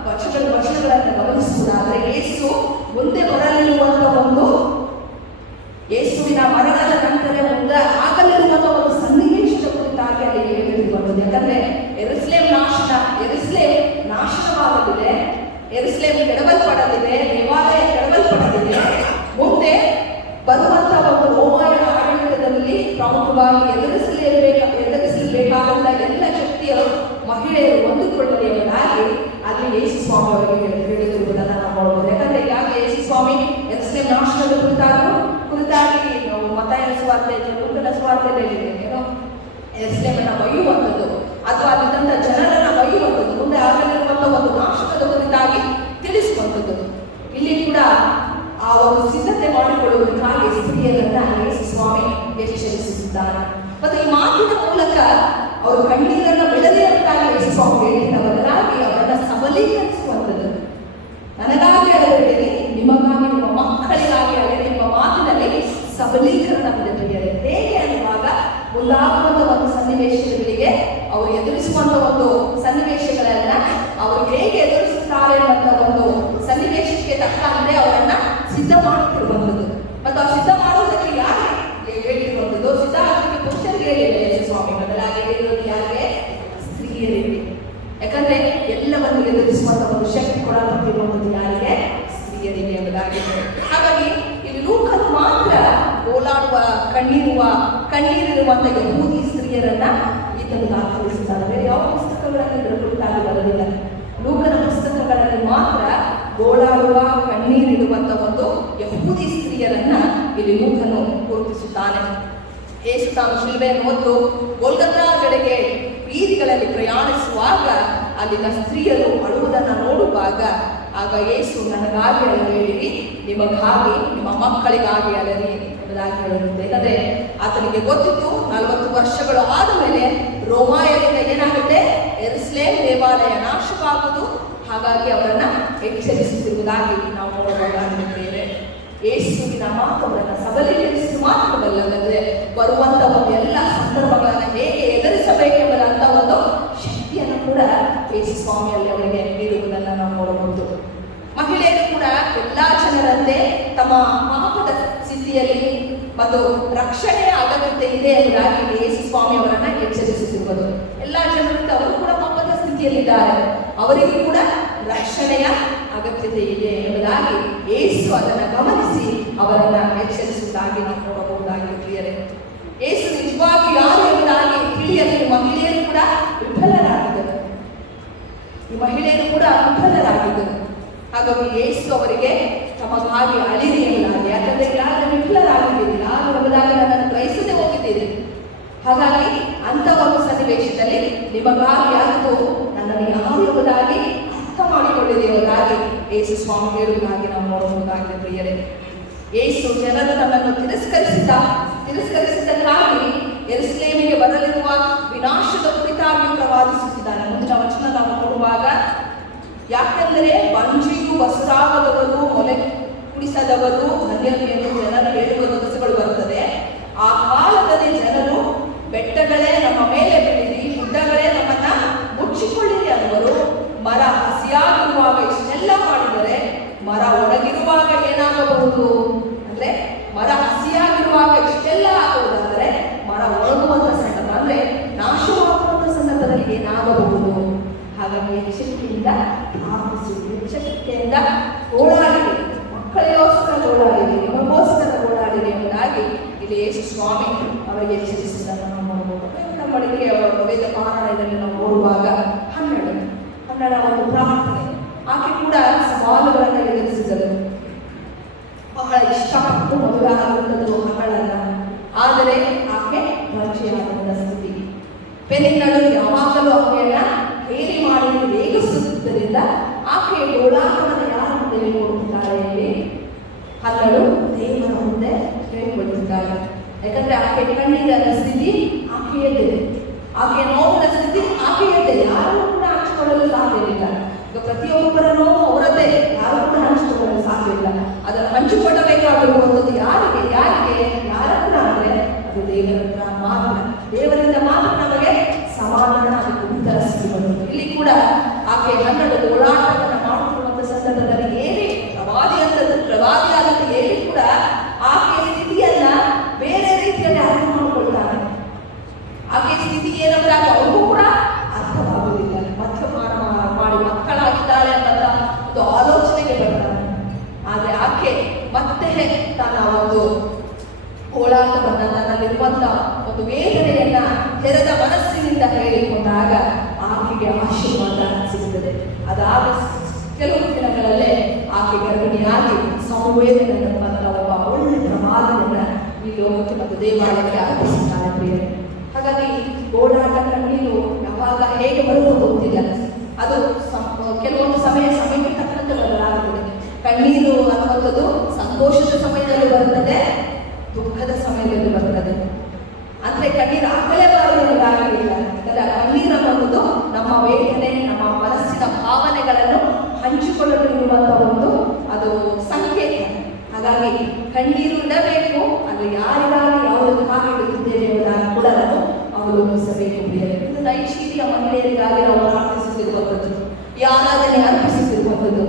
ವಚನಗಳನ್ನು ಗಮನಿಸುವುದಾದರೆ ಯೇಸು ಮುಂದೆ ಬರಲಿರುವಂತ ಒಂದು ಯೇಸುವಿನ ಮರಣದ ನಂತರ ಮುಂದೆ ಆಗಲಿರುವಂತ ಒಂದು ಸನ್ನಿವೇಶದ ಕುರಿತಾಗಿ ಅಲ್ಲಿ ಹೇಳಿರುವಂಥದ್ದು. ಯಾಕಂದ್ರೆ ಯೆರೂಸಲೇಮ್ ನಾಶನವಾಗಲಿದೆ, ಯೆರೂಸಲೇಮ್ ಕೆಡವಲ್ಪಡಲಿದೆ, ದೇವಾಲಯ ಕೆಡವಲ್ಪಡಲಿದೆ. ಮುಂದೆ ಬರುವಂತ ಒಂದು ರೋಮಾಯಣ ಆಡಳಿತದಲ್ಲಿ ಪ್ರಾಮುಖ್ಯವಾಗಿ ಎದುರಿಸಲೇಬೇಕಾದಂತ ಎಲ್ಲ ಶಕ್ತಿಯ ಮಹಿಳೆಯರು ಹೊಂದಿಕೊಳ್ಳಲಿ ಎಂಬುದಾಗಿ ಅಲ್ಲಿ ಯೇಸು ಸ್ವಾಮಿ ಅವರಿಗೆ ಹೇಳಿರುವುದನ್ನು ನಾವು ನೋಡಬಹುದು. ಯಾಕಂದ್ರೆ ಯಾಕೆ ಯೇಸು ಸ್ವಾಮಿ ಯೆರೂಸಲೇಮ್ ನಾಶನದ ಕುರಿತಾಗಿ ನಾವು ಮತ್ತಾಯನ ಸುವಾರ್ತೆ, ಲೂಕನ ಸುವಾರ್ತೆಯಲ್ಲಿ ಏನೋ ಯೆರೂಸಲೇಮನ್ನ ಒಯ್ಯುವಂಥದ್ದು ಅಥವಾ ಅಲ್ಲಿದ್ದಂಥ ಜನರನ್ನ ಒಯ್ಯುವಂಥದ್ದು, ಮುಂದೆ ಆಗಲಿರುವಂಥ ಒಂದು ನಾಶನದ ಕುರಿತಾಗಿ ತಿಳಿಸುವಂಥದ್ದು. ಇಲ್ಲಿ ಕೂಡ ಆ ಒಂದು ಸಿದ್ಧತೆ ಮಾಡಿಕೊಳ್ಳುವುದಕ್ಕಾಗಿ ಸ್ತ್ರೀಯರನ್ನ ಯೇಸು ಸ್ವಾಮಿ ಎಚ್ಚರಿಸಿದ್ದಾರೆ. ಮತ್ತು ಈ ಮಾತಿನ ಮೂಲಕ ಅವರು ಕಣ್ಣೀರನ್ನ ಬಿಡದಿರಬೇಕಾಗಿ ಯೇಸು ಸ್ವಾಮಿ ಹೇಳಿದ ಬದಲಾಗಿ ಅವರನ್ನ ಸಬಲೀಕರಿಸುವಂಥದ್ದು. ನನಗಾಗಿ ಅಳಬೇಡಿರಿ, ನಿಮಗಾಗಿ, ನಿಮ್ಮ ಮಕ್ಕಳಿಗಾಗಿ ಅಳಬೇಡಿ ಎಂಬ ಮಾತಿನಲ್ಲಿ ಸಬಲೀಕರಣ ಬಿಡುತ್ತದೆ. ಹೇಗೆ ಅನ್ನುವಾಗ ಮುಂದಾಗುವಂತ ಒಂದು ಸನ್ನಿವೇಶ ಅವರು ಎದುರಿಸುವಂತ ಒಂದು ಸನ್ನಿವೇಶಗಳನ್ನ ಅವರು ಹೇಗೆ ಎದುರಿಸುತ್ತಾರೆ ಅನ್ನುವಂಥ ಒಂದು ಸನ್ನಿವೇಶಕ್ಕೆ ತಕ್ಕಂತೆ ಅವರನ್ನ ಸಿದ್ಧ ಮಾಡುತ್ತಿರುವಂಥದ್ದು. ಮತ್ತು ಆ ಸಿದ್ಧ ಮಾಡುವುದಕ್ಕೆ ಯಾರು ಹೇಳಿರುವಂಥದ್ದು? ಸಿದ್ಧ ಆಗೋದಕ್ಕೆ ಪುರುಷರಿಗೆ ಹೇಳಿಲ್ಲ ಯೇಸು ಸ್ವಾಮಿ, ಬದಲಾಗಿ ಹೇಳಿರೋದು ಯಾರಿಗೆ? ಸ್ತ್ರೀಯರಿಗೆ. ಯಾಕಂದ್ರೆ ಎಲ್ಲವನ್ನು ಎದುರಿಸುವಂತ ಒಂದು ಶಕ್ತಿ ಕೊಡಲ್ಪಟ್ಟಿರುವಂಥದ್ದು ಯಾರಿಗೆ? ಸ್ತ್ರೀಯರಿಗೆ ಎಂಬುದಾಗಿದೆ. ಹಾಗಾಗಿ ಇಲ್ಲಿ ಲೂಕನು ಮಾತ್ರ ಓಲಾಡುವ ಕಣ್ಣೀರಿರುವಂತ ಯಹೂದಿ ಸ್ತ್ರೀಯರನ್ನ ಈತನು ದಾಖಲಿಸುತ್ತಾನೆ. ಬೇರೆ ಯಾವ ಪುಸ್ತಕಗಳನ್ನು ಬಿಡುಗಡೆ ಬರಲಿಲ್ಲ. ಲೂಕನ ಪುಸ್ತಕಗಳಲ್ಲಿ ಮಾತ್ರ ಗೋಳಾಡುವ ಕಣ್ಣೀರಿಡುವಂತ ಒಂದು ಯಹೂದಿ ಸ್ತ್ರೀಯರನ್ನ ಇಲ್ಲಿ ಲೂಕನು ಗುರುತಿಸುತ್ತಾನೆ. ಯೇಸು ತಾನು ಶಿಲುಬೆಯನ್ನು ಹೊತ್ತು ಗೋಲ್ಗಥಾ ಕಡೆಗೆ ಬೀದಿಗಳಲ್ಲಿ ಪ್ರಯಾಣಿಸುವಾಗ ಅಲ್ಲಿನ ಸ್ತ್ರೀಯರು ಅಳುವುದನ್ನು ನೋಡುವಾಗ ಆಗ ಯೇಸು ನನಗಾಗಿ ಅಳಬೇಡಿರಿ, ನಿಮಗಾಗಿ ನಿಮ್ಮ ಮಕ್ಕಳಿಗಾಗಿ ಅಳರಿ ಎಂಬುದಾಗಿ ಹೇಳುತ್ತದೆ. ಯಾಕಂದ್ರೆ ಆತನಿಗೆ ಗೊತ್ತಿತ್ತು 40 ವರ್ಷಗಳು ಆದ ಮೇಲೆ ರೋಮಾಯದಿಂದ ಏನಾಗುತ್ತೆ, ಯೆರೂಸಲೇಮ್ ದೇವಾಲಯ ನಾಶವಾಗುವುದು. ಹಾಗಾಗಿ ಅವರನ್ನ ಎಚ್ಚರಿಸುತ್ತಿರುವುದಾಗಿ ನಾವು ನೋಡಬಹುದಾಗಿದ್ದೇವೆ. ಯೇಸುವಿನ ಮಾತುಗಳನ್ನು ಸಬಲೀಕರಿಸಿ ಮಾತ್ರವಲ್ಲದೆ ಬರುವಂತ ಒಂದು ಎಲ್ಲ ಸಂದರ್ಭಗಳನ್ನು ಹೇಗೆ ಎದುರಿಸಬೇಕೆಂಬುದಂತ ಒಂದು ಶಕ್ತಿಯನ್ನು ಕೂಡ ಯೇಸು ಸ್ವಾಮಿಯಲ್ಲಿ ಅವರಿಗೆ ನೀಡುವುದನ್ನು ನಾವು ನೋಡಬಹುದು. ಮಹಿಳೆಯರು ಕೂಡ ಎಲ್ಲಾ ಜನರಂತೆ ತಮ್ಮ ಪಾಪದ ಸ್ಥಿತಿಯಲ್ಲಿ ಮತ್ತು ರಕ್ಷಣೆಯ ಅಗತ್ಯತೆ ಇದೆ ಎಂಬುದಾಗಿ ಯೇಸು ಸ್ವಾಮಿ ಅವರನ್ನ ಎಚ್ಚರಿಸುತ್ತಿರುವುದು. ಎಲ್ಲಾ ಜನರಿಂದ ಅವರು ಕೂಡ ಪಾಪದ ಸ್ಥಿತಿಯಲ್ಲಿದ್ದಾರೆ, ಅವರಿಗೂ ಕೂಡ ರಕ್ಷಣೆಯ ಅಗತ್ಯತೆ ಇದೆ ಎಂಬುದಾಗಿ ಯೇಸು ಅದನ್ನು ಗಮನಿಸಿ ಅವರನ್ನ ಎಚ್ಚರಿಸುವುದಾಗಿ ನಾವು ನೋಡಬಹುದಾಗಿ ಪ್ರಿಯರೇ. ಯೇಸು ನಿಜವಾಗಿ ಯಾರು ಎಂಬುದಾಗಿ ತಿಳಿಯಲು ಮಹಿಳೆಯರು ಕೂಡ ವಿಫಲರಾಗಿದ್ದರು. ಈ ಮಹಿಳೆಯರು ಕೂಡ ವಿಫಲರಾಗಿದ್ದರು. ಹಾಗಾಗಿ ಯೇಸು ಅವರಿಗೆ ತಮಗಾಗಿ ಅಳಿರಿ ಎಂಬುದಾಗಿ, ಯಾಕಂದ್ರೆ ಯಾರು ವಿಫಲರಾಗಿದ್ದೀರಿ, ಯಾರು ಎಂಬುದಾಗಿ ನನ್ನನ್ನು ಗ್ರಹಿಸದೆ ಹೋಗಿದ್ದೀರಿ. ಹಾಗಾಗಿ ಅಂತ ಒಂದು ಸನ್ನಿವೇಶದಲ್ಲಿ ನಿಮಗಾಗಿ ಯಾರು ನನ್ನನ್ನು ಯಾರು ಎಂಬುದಾಗಿ ಅರ್ಥ ಮಾಡಿಕೊಳ್ಳಿದೆ ಎಂಬುದಾಗಿ ಯೇಸು ಸ್ವಾಮಿ ಹೇಳುವುದಾಗಿ ನಾವು ನೋಡಬಹುದಾಗಿದೆ ಪ್ರಿಯರೇ. ಯೇಸು ಜನರು ನನ್ನನ್ನು ತಿರಸ್ಕರಿಸಿದ್ದಕ್ಕಾಗಿ ಯೆರೂಸಲೇಮಿಗೆ ಬರಲಿರುವ ವಿನಾಶದ ಕುರಿತಾಗಿ ಪ್ರವಾದಿಸುತ್ತಿದ್ದಾನೆ. ಮುಂದಿನ ವಚನ ನಾವು ನೋಡುವಾಗ, ಯಾಕೆಂದರೆ ಬಂಜಿಯು ಬಸುರಾಗದವರು ಮೊಲೆ ಕುಡಿಸದವರು ಧನ್ಯರು ಎಂದು ಜನರು ಹೇಳುವ ದೊಸಗಳು ಬರುತ್ತದೆ. ಆ ಕಾಲದಲ್ಲಿ ಜನರು ಬೆಟ್ಟಗಳೇ ನಮ್ಮ ಮೇಲೆ ಬೀಳಿರಿ, ಗುಡ್ಡಗಳೇ ನಮ್ಮನ್ನ ಮುಚ್ಚಿಕೊಳ್ಳಿರಿ ಅನ್ನುವರು. ಮರ ಹಸಿಯಾಗಿರುವಾಗ ಇಷ್ಟೆಲ್ಲ ಮಾಡಿದರೆ ಮರ ಒಣಗಿರುವಾಗ ಏನಾಗಬಹುದು ಅಂದ್ರೆ, ಮರ ಹಸಿಯಾಗಿರುವಾಗ ಇಷ್ಟೆಲ್ಲ ಆಗುವುದಾದರೆ ಮರ ಒಣಗುವಂತ ಸಂದರ್ಭ ಅಂದ್ರೆ ನಾಶವಾಗುವಂತ ಸಂದರ್ಭದಲ್ಲಿ ಏನಾಗಬಹುದು. ಹಾಗಾಗಿ ಎಚ್ಚರಿಕೆಯಿಂದ ಪ್ರಾರ್ಥಿಸಿ, ಎಚ್ಚರಿಕೆಯಿಂದ ಓಡಾಡಿರಿ, ಮಕ್ಕಳಿಗೋಸ್ಕರ ಓಡಾಡಿರಿ, ನಿಮಗೋಸ್ಕರ ಓಡಾಡಿರಿ ಎಂಬುದಾಗಿ ಇಲ್ಲಿ ಯೇಸು ಸ್ವಾಮಿ ಅವರಿಗೆ ಎಚ್ಚರಿಸಿದ್ದನ್ನು ನಾವು ನೋಡಬಹುದು. ನಮ್ಮೊಳಗೆ ವೇದ ಪಾರಾಯಣದಲ್ಲಿ ನಾವು ಓಡುವಾಗ 12 ಒಂದು ಪ್ರಾರ್ಥನೆ, ಆಕೆ ಕೂಡ ಸವಾಲುಗಳನ್ನು ಎದುರಿಸಿದರು. ಬಹಳ ಇಷ್ಟಪಟ್ಟು ಮದುವೆ ಆಗುವಂಥದ್ದು 12 ಆದರೆ ಆಕೆ ಪರಿಚಯವಾದ ಸ್ಥಿತಿ. ಪೆನಿನ್ನಳು ಯಾವಾಗಲೂ ಆಕೆಯನ್ನ ಹೇರಿ ಮಾಡಿ ರೇಗಿಸುವುದರಿಂದ ಆಕೆ ಗೋಳಾಟವನ್ನು ಯಾರ ಮುಂದೆ ಹೇಳಿಕೊಡುತ್ತಿದ್ದಾರೆ ಇಲ್ಲಿ? 12 ದೇವರ ಮುಂದೆ ಹೇಳಿಕೊಡುತ್ತಿದ್ದಾರೆ. ಯಾಕಂದ್ರೆ ಆಕೆ ಕಣ್ಣೀರಿನ ಸ್ಥಿತಿ ಆಕೆಯಲ್ಲಿದೆ, ಆಕೆಯ ನೋವಿನ ಸ್ಥಿತಿ ಆಕೆಯಲ್ಲಿದೆ. ಯಾರು ಕೂಡ ಹಂಚಿಕೊಳ್ಳಲು ಸಾಧ್ಯವಿಲ್ಲ. ಈಗ ಪ್ರತಿಯೊಬ್ಬರ ನೋವು ಅವರದ್ದೇ, ಯಾರು ಕೂಡ ಹಂಚಿಕೊಳ್ಳಲು ಸಾಧ್ಯವಿಲ್ಲ. ಅದನ್ನು ಹಂಚಿಕೊಳ್ಳಬೇಕಾಗಿರುವಂಥದ್ದು ಯಾರಿಗೆ ಯಾರತ್ರ ಅಂದ್ರೆ ಅದು ದೇವರತ್ರ ಮಾತ್ರ. ದೇವರಿಂದ ಮಾತ್ರ ನಮಗೆ ಸಮಾಧಾನ, ಅದಕ್ಕೆ ಉತ್ತರ ಸಿಗುವುದು. ಇಲ್ಲಿ ಕೂಡ ಆಕೆ 12 ಓಡಾಟವನ್ನು ಮಾಡುತ್ತಿರುವಂಥ ಸಂದರ್ಭದಲ್ಲಿ ಏನೇ ಪ್ರವಾದಿಯಾದಂಥ ಏನೇ ಕೂಡ ಆಕೆಯ ಸ್ಥಿತಿಯನ್ನ ಬೇರೆ ರೀತಿಯಲ್ಲಿ ಅರ್ಥ ಮಾಡಿಕೊಳ್ತಾನೆ. ಆಕೆಯ ಸ್ಥಿತಿ ಏನಂದ್ರೆ ಅವ್ರಿಗೂ ಕೂಡ ಅರ್ಥವಾಗುವುದಿಲ್ಲ. ಮದ್ಯಪಾನ ಮಾಡಿ ಮಕ್ಕಳಾಗಿದ್ದಾಳೆ ಅನ್ನೋದ ಒಂದು ಆಲೋಚನೆಗೆ ಬರ್ತಾನೆ. ಆದರೆ ಆಕೆ ಮತ್ತೆ ತನ್ನ ಒಂದು ಓಡಾಟವನ್ನ, ತನ್ನಲ್ಲಿರುವಂತ ಒಂದು ವೇದನೆಯನ್ನ ತೆರೆದ ಮನಸ್ಸಿನಿಂದ ಹೇಳಿಕೊಂಡಾಗ ಆಕೆಗೆ ಆಶೀರ್ವಾದ ಸಿಗುತ್ತದೆ. ಅದಾದ ಕೆಲವು ದಿನಗಳಲ್ಲೇ ಆಕೆ ಗರ್ಭಿಣಿಯಾಗಿ ಸಂವೇದನೆಯನ್ನುವಂತ ಒಬ್ಬ ಒಳ್ಳೆ ಪ್ರಮಾದವನ್ನ ಈ ಲೋಕಕ್ಕೆ ಮತ್ತು ದೇವಾಲಯಕ್ಕೆ ಅರ್ಪಿಸುತ್ತಾನೆ ಪ್ರಿಯರೇ. ಹಾಗಾಗಿ ಓಡಾಟ ಕಣ್ಣೀರು ಯಾವಾಗ ಹೇಗೆ ಬರುವುದು ಗೊತ್ತಿಲ್ಲ. ಅದು ಕೆಲವೊಂದು ಸಮಯಕ್ಕೆ ತಕ್ಕಂತೆ ಬದಲಾಗುತ್ತದೆ. ಕಣ್ಣೀರು ಅನ್ನುವಂಥದ್ದು ಸಂತೋಷದ ಸಮಯದಲ್ಲಿ ಬರುತ್ತದೆ, ದುಃಖದ ಸಮಯದಲ್ಲಿ ಬರುತ್ತದೆ. ಅಂದ್ರೆ ಕಣ್ಣೀರು ಆಗಲೇ ಬರೋದಿಲ್ಲ. ಕಣ್ಣೀರು ಅನ್ನುವುದು ನಮ್ಮ ವೇದನೆ, ನಮ್ಮ ಮನಸ್ಸಿನ ಭಾವನೆಗಳನ್ನು ಹಂಚಿಕೊಳ್ಳಲು ಇರುವಂತಹ ಒಂದು ಅದು ಸಂಕೇತ. ಹಾಗಾಗಿ ಕಣ್ಣೀರು ಇಡಬೇಕು, ಅದು ಯಾರಿಗಾಗಿ ಯಾವುದಕ್ಕಾಗಿ ಇಡುತ್ತಿದ್ದೇವೆ ಎಂಬುದನ್ನು ಕೂಡ ನಾವು ಅವಲೋಕಿಸಬೇಕು. ಇದು ನೈಜೀರಿಯಾ ಮಹಿಳೆಯರಿಗಾಗಿ ನಾವು ಪ್ರಾರ್ಥಿಸುತ್ತಿರುವಂಥದ್ದು, ಈ ಆರಾಧನೆ ಅರ್ಪಿಸುತ್ತಿರುವಂಥದ್ದು.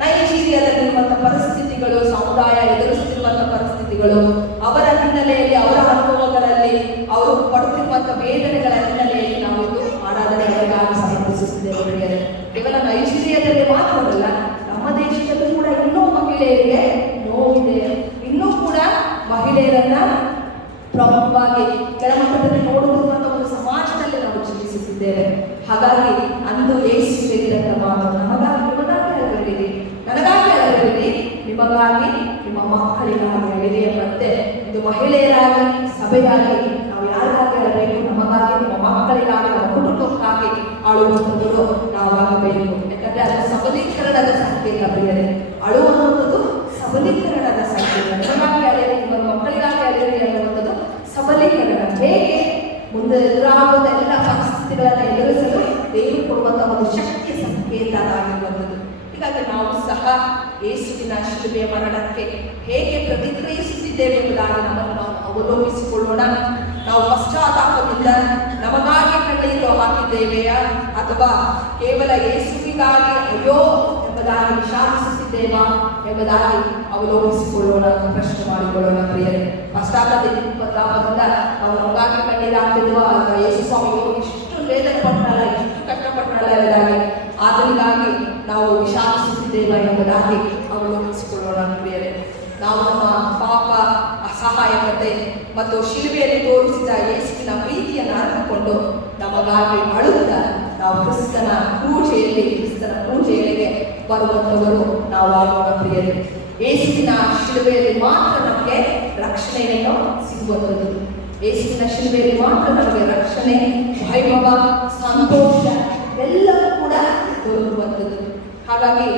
ನೈಜೀರಿಯಾದಲ್ಲಿರುವಂತಹ ಪರಿಸ್ಥಿತಿಗಳು, ಸಮುದಾಯ ಎದುರಿಸುತ್ತಿರುವಂತಹ ಪರಿಸ್ಥಿತಿಗಳು, ಅವರ ಹಿನ್ನೆಲೆಯಲ್ಲಿ, ಅವರ ಅನುಭವಗಳಲ್ಲಿ, ಅವರು ಪಡುತ್ತಿರುವಂತಹ ವೇದನೆಗಳ ಹಿನ್ನೆಲೆಯಲ್ಲಿ ನಾವು ಇದು ಆರಾಧನೆಗಳಿಗಾಗಿ ಸಮರ್ಪಿಸುತ್ತಿದ್ದೇವೆ. ಕೇವಲ ನೈಜೀರಿಯಾದಲ್ಲಿ ಮಾತ್ರವಲ್ಲ, ನಮ್ಮ ದೇಶದಲ್ಲೂ ಕೂಡ ಇನ್ನೂ ಮಹಿಳೆಯರಿಗೆ ನೋವಿದೆ. ಇನ್ನೂ ಕೂಡ ಮಹಿಳೆಯರನ್ನ ಪ್ರಮುಖವಾಗಿ ಕೆಳಮಟ್ಟದಲ್ಲಿ ನೋಡುತ್ತಿರುವಂತಹ ಒಂದು ಸಮಾಜದಲ್ಲಿ ನಾವು ಜೀವಿಸುತ್ತಿದ್ದೇವೆ. ಹಾಗಾಗಿ ಅಂದು ಯೇಸು ಹೇಳಿದಂತ ಮಾತು, ನಮಗಾಗಿ ನಿಮಗಾಗಿ ನನಗಾಗಿ ಅಲ್ಲದಿರಿ, ನಿಮಗಾಗಿ ನಿಮ್ಮ ಮಕ್ಕಳಿಗಾಗಿ ಅಲ್ಲಿದೆ ಎಂಬಂತೆ ಇದು ಮಹಿಳೆಯರಾಗಿ, ಸಭೆಯಾಗಿ ನಾವು ಯಾರಿಗಾಗಿ ಅಳಬೇಕು? ನಮಗಾಗಿ, ನಮ್ಮ ಮಕ್ಕಳಿಗಾಗಿ, ನಮ್ಮ ಕುಟುಂಬಕ್ಕಾಗಿ ಅಳುವಂಥದ್ದು ನಾವಾಗಬೇಕು. ಯಾಕಂದ್ರೆ ಅದು ಸಬಲೀಕರಣದ ಸಂಕೇತ. ಪ್ರಿಯರೇ, ಅಳುವಂಥದ್ದು ಸಬಲೀಕರಣದ ಸಂಕೇತ. ನಿಮಗಾಗಿ ಅಳೆಯಿರಿ, ನಿಮ್ಮ ಮಕ್ಕಳಿಗಾಗಿ ಅಳೆಯಿರಿ ಅನ್ನುವಂಥದ್ದು ಸಬಲೀಕರಣ. ಹೇಗೆ ಮುಂದೆ ಎದುರಾಗುವ ಎಲ್ಲ ಪರಿಸ್ಥಿತಿಗಳನ್ನು ಎದುರಿಸಲು ದೇವರು ಕೊಡುವಂತಹ ಒಂದು ಶಕ್ತಿಯ ಸಂಕೇತ ಆಗಿರುವಂಥದ್ದು. ಹೀಗಾಗಿ ನಾವು ಸಹ ಯೇಸುವಿನ ಶಿಲುಬೆಯ ಮರಣಕ್ಕೆ ಹೇಗೆ ಪ್ರತಿಕ್ರಿಯಿಸುತ್ತಿದ್ದೇವೆ ಎಂಬುದಾಗಿ ನಮ್ಮನ್ನು ನಾವು ಅವಲೋಕಿಸಿಕೊಳ್ಳೋಣ. ನಾವು ಪಶ್ಚಾತ್ತಾಪದಿಂದ ನಮಗಾಗಿ ಕಣ್ಣೀರು ಹಾಕಿದ್ದೇವೆಯಾ, ಅಥವಾ ಕೇವಲ ಯೇಸುವಿಗಾಗಿ ಅಯ್ಯೋ ಎಂಬುದಾಗಿ ವಿಷಾದಿಸುತ್ತಿದ್ದೇವಾ ಎಂಬುದಾಗಿ ಅವಲೋಕಿಸಿಕೊಳ್ಳೋಣ, ಪ್ರಶ್ನೆ ಮಾಡಿಕೊಳ್ಳೋಣ. ಪ್ರಿಯರೇ, ಪಶ್ಚಾತ್ತಾಪದಿಂದ ನಾವು ನಮಗಾಗಿ ಕಣ್ಣೀರು ಹಾಕ್ತಿದ್ವಾ, ಯೇಸು ಸ್ವಾಮಿ ಇಷ್ಟು ವೇದನೆ ಪಟ್ಟನಲ್ಲ, ಇಷ್ಟು ಕಷ್ಟಪಟ್ಟನಲ್ಲ ಎಂಬುದಾಗಿ ಆತನಿಗಾಗಿ ನಾವು ವಿಷಾದಿಸುತ್ತಿದ್ದೇವೆ ಎಂಬುದಾಗಿ ಅವಲೋಕಿಸಿಕೊಳ್ಳೋಣ. ಪ್ರಿಯರೇ, ನಾವು ನಮ್ಮ ಪಾಪ, ಅಸಹಾಯಕತೆ ಮತ್ತು ಶಿಲುಬೆಯಲ್ಲಿ ತೋರಿಸಿದ ಯೇಸುವಿನ ಪ್ರೀತಿಯನ್ನು ಅರಿತುಕೊಂಡು ನಮಗಾಗಿ ಅಳುತ್ತಾ ನಾವು ಕ್ರಿಸ್ತನ ಪೂಜೆಯಲ್ಲಿಗೆ ಬರುವಂಥವರು ನಾವು ಆಗೋಣ. ಪ್ರಿಯರೇ, ಯೇಸುವಿನ ಶಿಲುಬೆಯಲ್ಲಿ ಮಾತ್ರ ನಮಗೆ ರಕ್ಷಣೆಯನ್ನು ಸಿಗುವಂಥದ್ದು. ಯೇಸುವಿನ ಶಿಲುಬೆಯಲ್ಲಿ ಮಾತ್ರ ನಮಗೆ ರಕ್ಷಣೆ, ವೈಭವ, ಸಂತೋಷ ಎಲ್ಲವೂ ಕೂಡ ದೊರಕುವಂಥದ್ದು. ಹಾಗಾಗಿ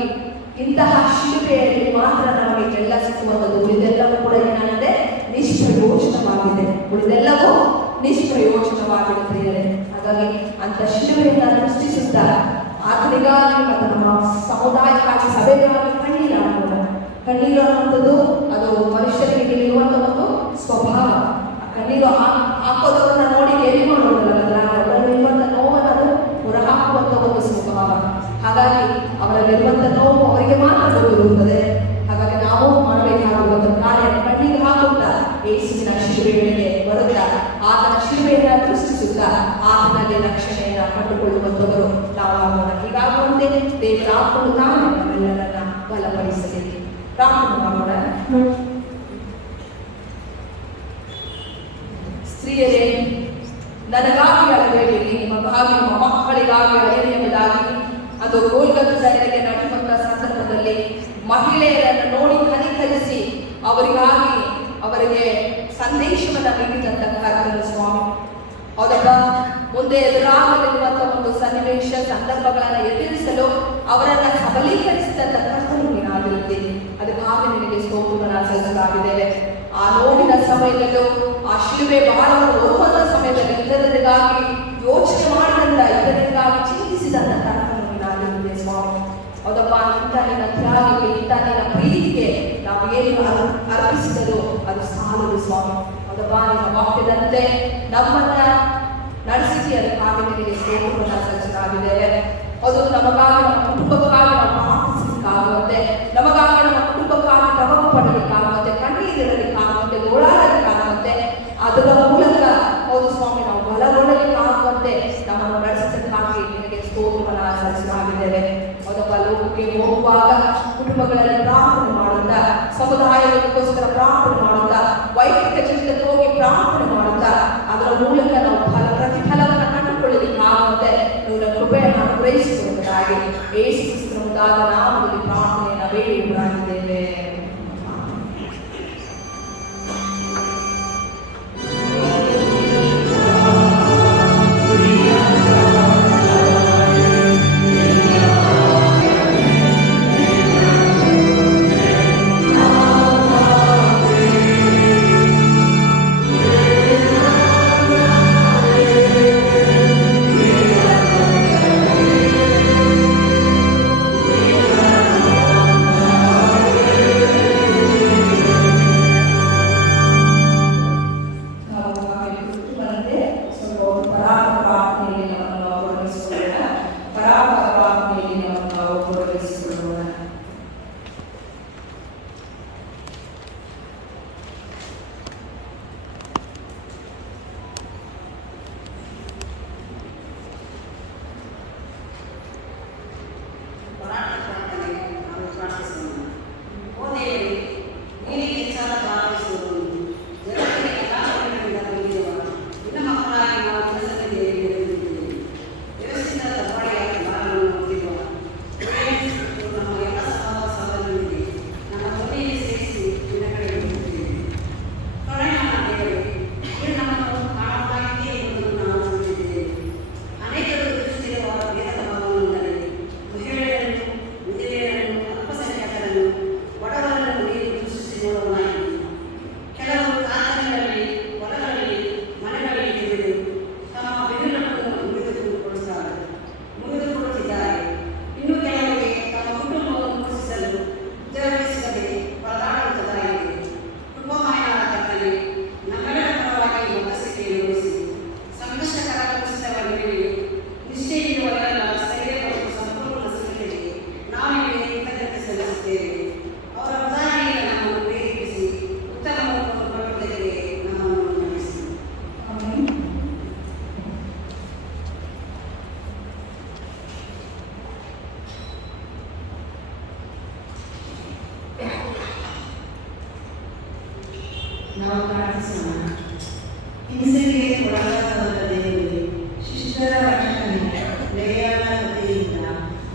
ಇಂತಹ ಶಿಲುಬೆಯಲ್ಲಿ ಮಾತ್ರ ನಮಗೆ ಎಲ್ಲ ಸಿಕ್ಕುವಂಥದ್ದು. ಉಳಿದೆಲ್ಲವೂ ಕೂಡ ಏನಾಗಿದೆ? ನಿಷ್ಪ್ರಯೋಜನವಾಗಿದೆ. ಉಳಿದೆಲ್ಲವೂ ನಿಷ್ಪ್ರಯೋಜನವಾಗಿದೆ. ಪ್ರಿಯರೇ, ಹಾಗಾಗಿ ಅಂತ ಶಿಲುಬೆಯನ್ನು ಸೃಷ್ಟಿಸುತ್ತಾ ಆತನಿಗಾಗಿ ಮತ್ತು ನಮ್ಮ ಸಮುದಾಯಕ್ಕಾಗಿ, ಸಭೆಗಾಗಿ ಕಣ್ಣೀರು ಹಾಕೋಣ. ಕಣ್ಣೀರು ಅನ್ನುವಂಥದ್ದು ಅದು ಮನುಷ್ಯರಿಗೆ ಇರುವಂತಹ ಒಂದು ಸ್ವಭಾವ. ಕಣ್ಣೀರು ಹಾಕೋದವರನ್ನ ನೋಡಿ ಎಲ್ಲಿ ಮಾಡೋದಲ್ಲ, ಅವರಲ್ಲಿರುವಂಥ ನೋವನ್ನು ಅದು ಹೊರಹಾಕುವಂಥ ಒಂದು ಸ್ವಭಾವ. ಹಾಗಾಗಿ ಅವರಲ್ಲಿರುವಂಥ ನೋವು ಅವರಿಗೆ ಮಾತ್ರ ಇರುತ್ತದೆ. ಹಾಗಾಗಿ ನಾವು ಮಾಡಬೇಕಾಗಿರುವಂಥ ಕಾರ್ಯ ಕಣ್ಣಿಗೆ ಹಾಕುತ್ತಾ ಯೇಸುವಿನ ಶಿಲುಬೆಗಳಿಗೆ ಬರುತ್ತಾ ಆತನ ಶಿಲುಬೆಯನ್ನು ದೃಷ್ಟಿಸುತ್ತಾ ಆತನಲ್ಲಿ ರಕ್ಷಣೆಯನ್ನು ಕಂಡುಕೊಳ್ಳುವಂಥವರು ನಾವಾಗೋಣ. ಹೀಗಾಗುವಂತೆ ದೇವರ ಆತ್ಮನು ತಾನೇ ನಮ್ಮೆಲ್ಲರನ್ನ ಬಲಪಡಿಸಲಿ. ಪ್ರಾರ್ಥನೆ ಮಾಡೋಣ. ಸ್ತ್ರೀಯರೇ, ನನಗಾಗಿ ಅಳಬೇಡಿರಿ, ನಿಮಗಾಗಿ, ನಿಮ್ಮ ಮಕ್ಕಳಿಗಾಗಿ ಅಳೆಯಿರಿ ಎಂಬುದಾಗಿ ಅದು ಗೋಲ್ಗತ್ತದೆಡೆಗೆ ನಡೆಯುವಂತಹ ಸಂದರ್ಭದಲ್ಲಿ ಮಹಿಳೆಯರನ್ನು ನೋಡಿ ಕನಿಕರಿಸಿ ಅವರಿಗೆ ಸಂದೇಶವನ್ನು ನೀಡಿದಂತಹ ಸ್ವಾಮಿ. ಹೌದಪ್ಪ, ಮುಂದೆ ಎದುರಾಗಲಿರುವಂತಹ ಒಂದು ಸನ್ನಿವೇಶ ಸಂದರ್ಭಗಳನ್ನು ಎದುರಿಸಲು ಅವರನ್ನು ಸಬಲೀಕರಿಸಿದಂತ ಕರ್ತನು ನೀನಾಗಿರುತ್ತೀನಿ. ಅದಕ್ಕಾಗಿ ನಿನಗೆ ಸ್ತೋತ್ರವನ್ನು ಸಲ್ಲಿಸಲಾಗಿದ್ದೇವೆ. ಆ ನೋವಿನ ಸಮಯದಲ್ಲೂ, ಆ ಶಿಲುಬೆ ಭಾರವನ್ನು ಹೊರುವಂತಹ ಸಮಯದಲ್ಲಿ ಇತರರಿಗಾಗಿ ಯೋಚನೆ ಮಾಡಿದಂತ, ಇತರರಿಗಾಗಿ ಚಿಂತಿಸಿದಂತ ಕರ್ತನು ನೀನಾಗಿರುತ್ತದೆ ಸ್ವಾಮಿ. ಹೌದಪ್ಪ, ಇಂಥ ನಿನ್ನ ತ್ಯಾಗಕ್ಕೆ, ಇಂಥ ನಿನ್ನ ಪ್ರೀತಿಗೆ ನಾವು ಏನು ಅರ್ಪಿಸಿದರೂ ಅದು ಸಾಲದು ಸ್ವಾಮಿ. ಹೌದಪ್ಪ, ನಿನ್ನ ವಾಕ್ಯದಂತೆ ನಮ್ಮನ್ನ ನಡೆಸಿಸಿ, ಅದಕ್ಕಾಗಿ ನಿನಗೆ ಸ್ತೋತ್ರವನ್ನು ಸಲ್ಲಿಸಲಾಗಿದ್ದೇವೆ. ಅದು ನಮಗಾಗಿ, ನಮ್ಮ ಕುಟುಂಬಕ್ಕಾಗಿ ನಾವು ಪ್ರಾರ್ಥಿಸಲಿಕ್ಕಾಗುವಂತೆ, ನಮಗಾಗಿ, ನಮ್ಮ ಕುಟುಂಬಕ್ಕಾಗಿ ಪ್ರಭಾವ ಪಡಲಿಕ್ಕಾಗುವಂತೆ, ಕಣ್ಣೀರಿರಲಿಕ್ಕಾಗುವಂತೆ, ಗೋಳಾಡಲಿಕ್ಕಾಗುವಂತೆ, ಅದರ ಮೂಲಕ ಹೌದು ಸ್ವಾಮಿ ನಾವು ಬಲಗೊಳ್ಳಲಿಕ್ಕಾಗುವಂತೆ ನಮ್ಮನ್ನು ನಡೆಸಿದ್ದಕ್ಕಾಗಿ ನಿನಗೆ ಸ್ತೋತ್ರವನ್ನು ಸಲ್ಲಿಸಲಾಗಿದ್ದೇವೆ. ಹೌದಪ್ಪ, ಲೋಕಕ್ಕೆ ಹೋಗುವಾಗ ಕುಟುಂಬಗಳಲ್ಲಿ ಪ್ರಾರ್ಥನೆ ಮಾಡುತ್ತಾ, ಸಮುದಾಯಕ್ಕೋಸ್ಕರ ಪ್ರಾರ್ಥನೆ ಮಾಡುತ್ತಾ, ವೈಯಕ್ತಿಕ ಜೀವಿತಕ್ಕೆ ಹೋಗಿ ಪ್ರಾರ್ಥನೆ ಮಾಡುತ್ತಾ, ಅದರ ಮೂಲಕ ನಾವು ಪ್ರತಿಫಲವನ್ನು ಕಂಡುಕೊಳ್ಳಲಿಕ್ಕಾಗುವಂತೆ ನೀವು ಕೃಪೆಯನ್ನು ಅನುಗ್ರಹಿಸಿರುವುದಾಗಿ ಯೇಸು ಕ್ರಿಸ್ತನ ನಾಮದಲ್ಲಿ ಪ್ರಾರ್ಥನೆಯನ್ನು ಬೇಡಿಕೊಂಡಿದ್ದೇವೆ. Yeah. ನಾವು ಪ್ರಾರ್ಥಿಸೋಣ. ಹಿಂಸೆಗೆ ಒಳಗಾದವರ ದೇವರೇ, ಶಿಷ್ಟರ ರಕ್ಷಣೆ, ದಯಾಳ ಕಥೆಯಿಂದ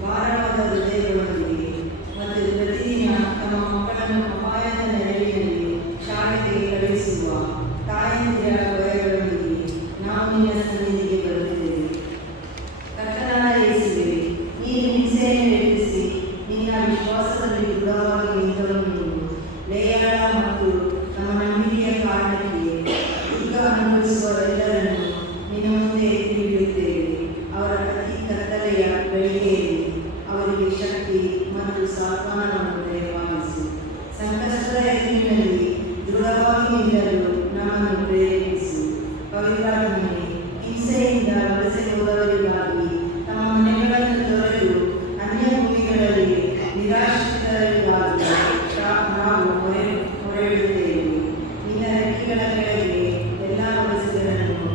ಭಾರವಾದ ಹೃದಯಗಳೊಂದಿಗೆ ಮತ್ತು ಪ್ರತಿದಿನ ತಮ್ಮ ಮಕ್ಕಳನ್ನು ಅಪಾಯದ ನೆರಳಿನಲ್ಲಿ ಶಾಲೆಗೆ ಕಳುಹಿಸುವ ತಾಯಂದಿರ ಭಯಗಳೊಂದಿಗೆ ನಾವು ನಿನ್ನ ಸನ್ನಿಧಿಗೆ ಬರುತ್ತೇವೆ. ಕರ್ತನಾದ ಯೇಸುವೇ, ನೀನು ಹಿಂಸೆಯನ್ನು ಎದುರಿಸಿ ನಿನ್ನ ವಿಶ್ವಾಸದಲ್ಲಿ ದೃಢವಾಗಿ ನಿಂತವನು ದಯಾಳ ಮತ್ತು ನಮ್ಮ ನಂಬಿಕೆಯ ಕಾರಣಕ್ಕೆ ಈಗ ಅನುಭವಿಸುವವರೆಲ್ಲರನ್ನು ನಿನ್ನ ಮುಂದೆ ಎತ್ತಿ ಹಿಡಿಯುತ್ತೇವೆ. ಅವರ ಅತಿ ಕತ್ತಲೆಯ ಗಳಿಗೆಯಲ್ಲಿ ಅವರಿಗೆ ಶಕ್ತಿ ಮತ್ತು ಸಾತ್ವನವನ್ನು ದಯಪಾಲಿಸಿ ಸಂಕಷ್ಟದ ಎದುರಿನಲ್ಲಿ ದೃಢವಾಗಿ ನಿಲ್ಲಲು ನಮ್ಮನ್ನು ಪ್ರೇರೇಪಿಸು. ಪವಿತ್ರಾತ್ಮನೇ, ಹಿಂಸೆಯಿಂದ ವಲಸೆ ಹೋದವರಿಗಾಗಿ ತಮ್ಮ ಮನೆಗಳನ್ನು ತೊರೆದು ಅನ್ಯ ಭೂಮಿಗಳಲ್ಲಿ ನಿರಾಶ್ರಿತರಿಗಾಗಿ ನಾವು ಹೊರಡುತ್ತೇವೆ. ನಿನ್ನ ರೆಕ್ಕೆಗಳ ಕೆಳಗೆ ಎಲ್ಲ ವಲಸಿಗರನ್ನು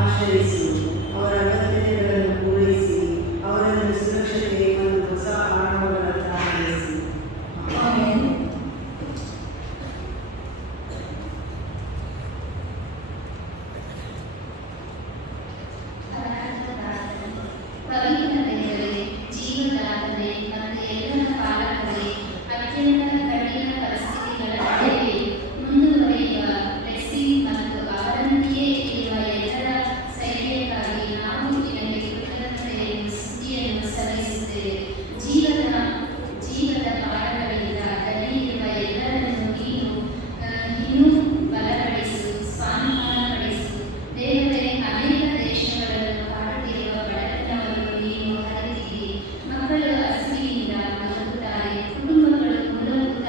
ಆಶ್ರಯಿಸು. ಅವರ ಅಗತ್ಯತೆಗಳನ್ನು ಪೂರೈಸಿ ಅವರನ್ನು ಸುರಕ್ಷತೆ ಮತ್ತು ಹೊಸ ಆರಂಭಗಳತ್ತ ನಡೆಸಿ. ಆಮೆನ್. ಪವಿತ್ರ ದೇವರೇ, ಜೀವದಾತನೇ ಮತ್ತು ಎಲ್ಲರ ಪಾಲಕರೇ, ಅತ್ಯಂತ ಕಠಿಣ ಪರಿಸ್ಥಿತಿಗಳ ನಡುವೆ ಮುಂದುವರಿಯುವ ಲೆಸ್ಸಿ ಮತ್ತು ಅವರೊಂದಿಗೆ ಇರುವ ಎಲ್ಲರ ಸೈನ್ಯಕ್ಕಾಗಿ ನಾವು ನಿನಗೆ ಕೃತಜ್ಞತೆಯನ್ನು ಸ್ತುತಿಯನ್ನು ಸಲ್ಲಿಸುತ್ತೇವೆ. ಜೀವದ ಪಾಠಗಳಿಂದ ದಣಿಯಿರುವ ಎಲ್ಲರನ್ನು ನೀನು ಇನ್ನೂ ಬಲಪಡಿಸು, ಸ್ವಾನುಮಾನಪಡಿಸು. ದೇವರೇ, ಅನೇಕ ದೇಶಗಳನ್ನು ಕಾಡುತ್ತಿರುವ ಬಡತನವನ್ನು ನೀನು ಹರಿದಿದ್ದೀ. ಮಕ್ಕಳು ಹಸಿವಿನಿಂದ ಮಲಗುತ್ತಾರೆ, ಕುಟುಂಬಗಳು ಮೂಲಭೂತ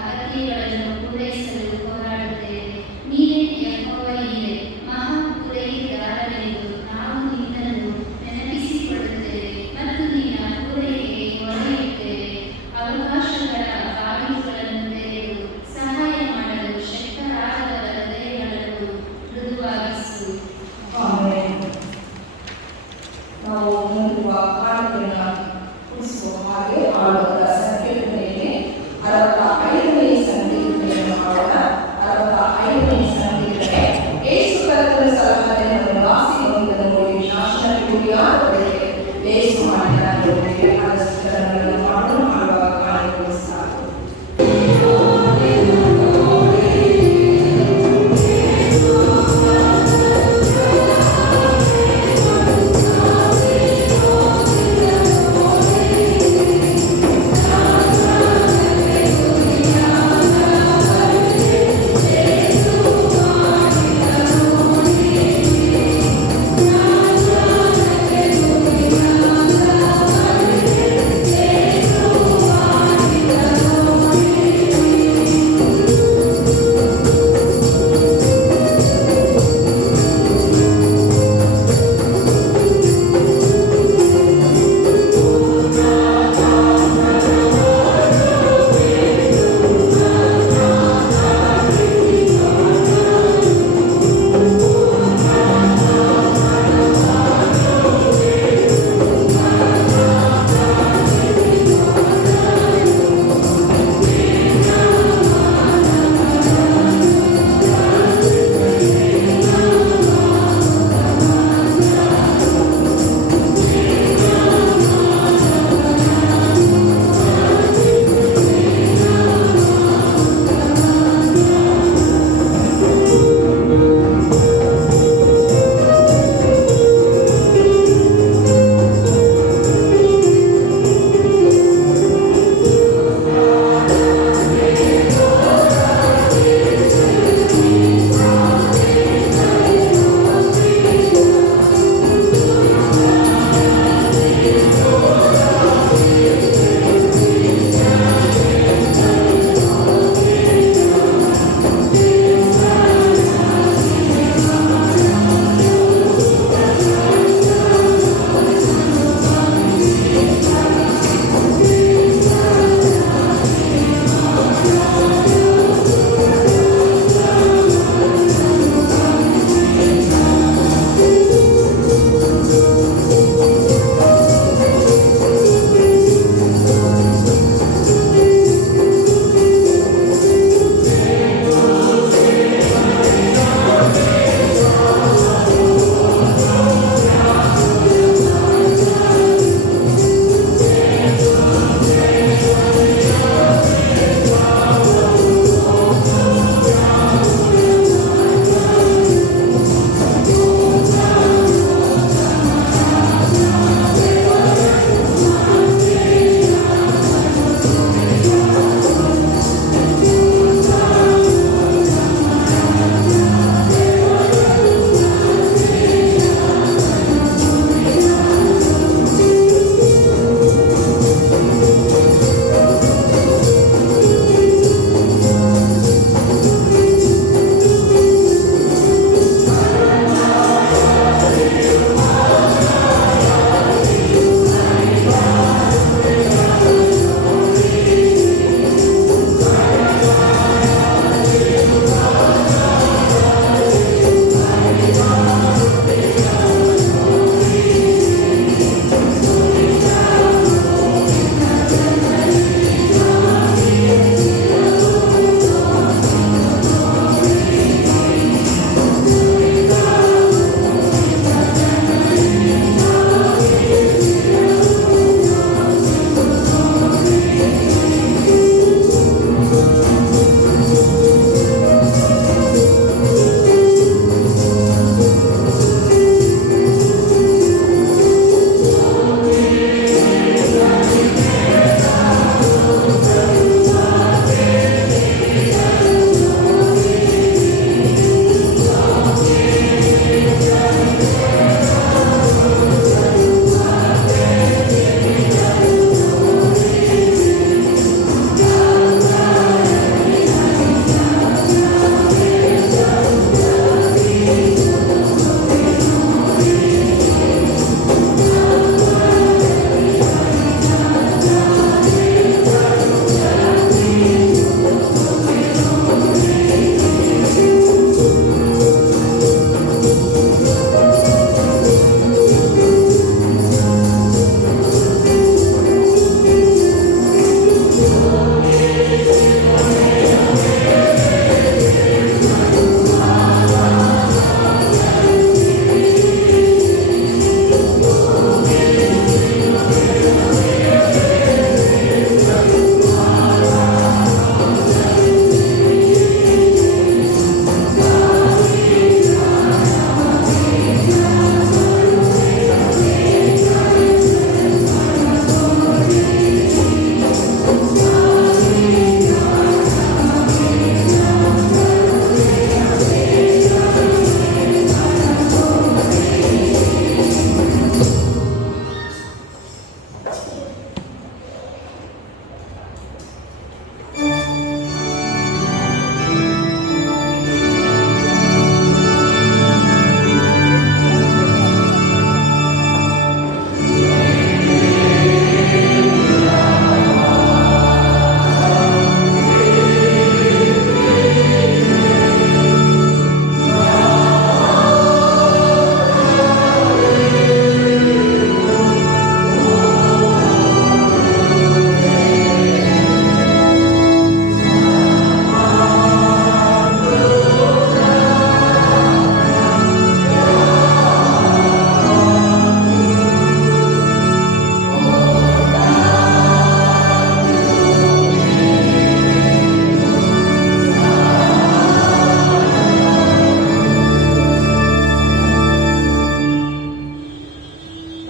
ಅಗತ್ಯಗಳನ್ನು ಪೂರೈಸಲು ಹೋರಾಡುತ್ತೇವೆ. ನೀನೇ ಯೆಹೋವನೇ, ಮಹಾ ಪೂರೈಕೆದಾರನೆಂದು ನಾವು ನಿನ್ನನ್ನು ನೆನಪಿಸಿಕೊಳ್ಳುತ್ತೇವೆ ಮತ್ತು ನಿನ್ನ ಪೂರೈಕೆಗೆ ಮೊರೆಯಿಡುತ್ತೇವೆ. ಅವಕಾಶಗಳ ಬಾಗಿಲುಗಳನ್ನು ತೆರೆದು ಸಹಾಯ ಮಾಡಲು ಶಕ್ತರಾದವರ ಹೃದಯಗಳನ್ನು ಮೃದುವಾಗಿಸು. ಆಮೆನ್. ನಾವು ಮುಂದುವ ಕಾಲವನ್ನು ಉಳಿಸುವ ಹಾಗೆ ಆಳುವ ಸಂಕೀರ್ತನೆಯಲ್ಲಿ 65ನೇ ಸಂಕೀರ್ತನೆಯನ್ನು ಮಾಡೋಣ. 65ನೇ ಸಂಕೀರ್ತನೆ. ಯೇಸು ಕರ್ತನ ಸಲಹೆಯನ್ನು ವಾಸಿಗೊಂಡನು ನೋಡಿ ಶಾಸನ ಕುರಿಯಾದವರಿಗೆ ಯೇಸು ಮಾಡಿದ ಅದನ್ನು ಮಾಡುವ ಕಾಲಗಳು ಸಾಕು. Thank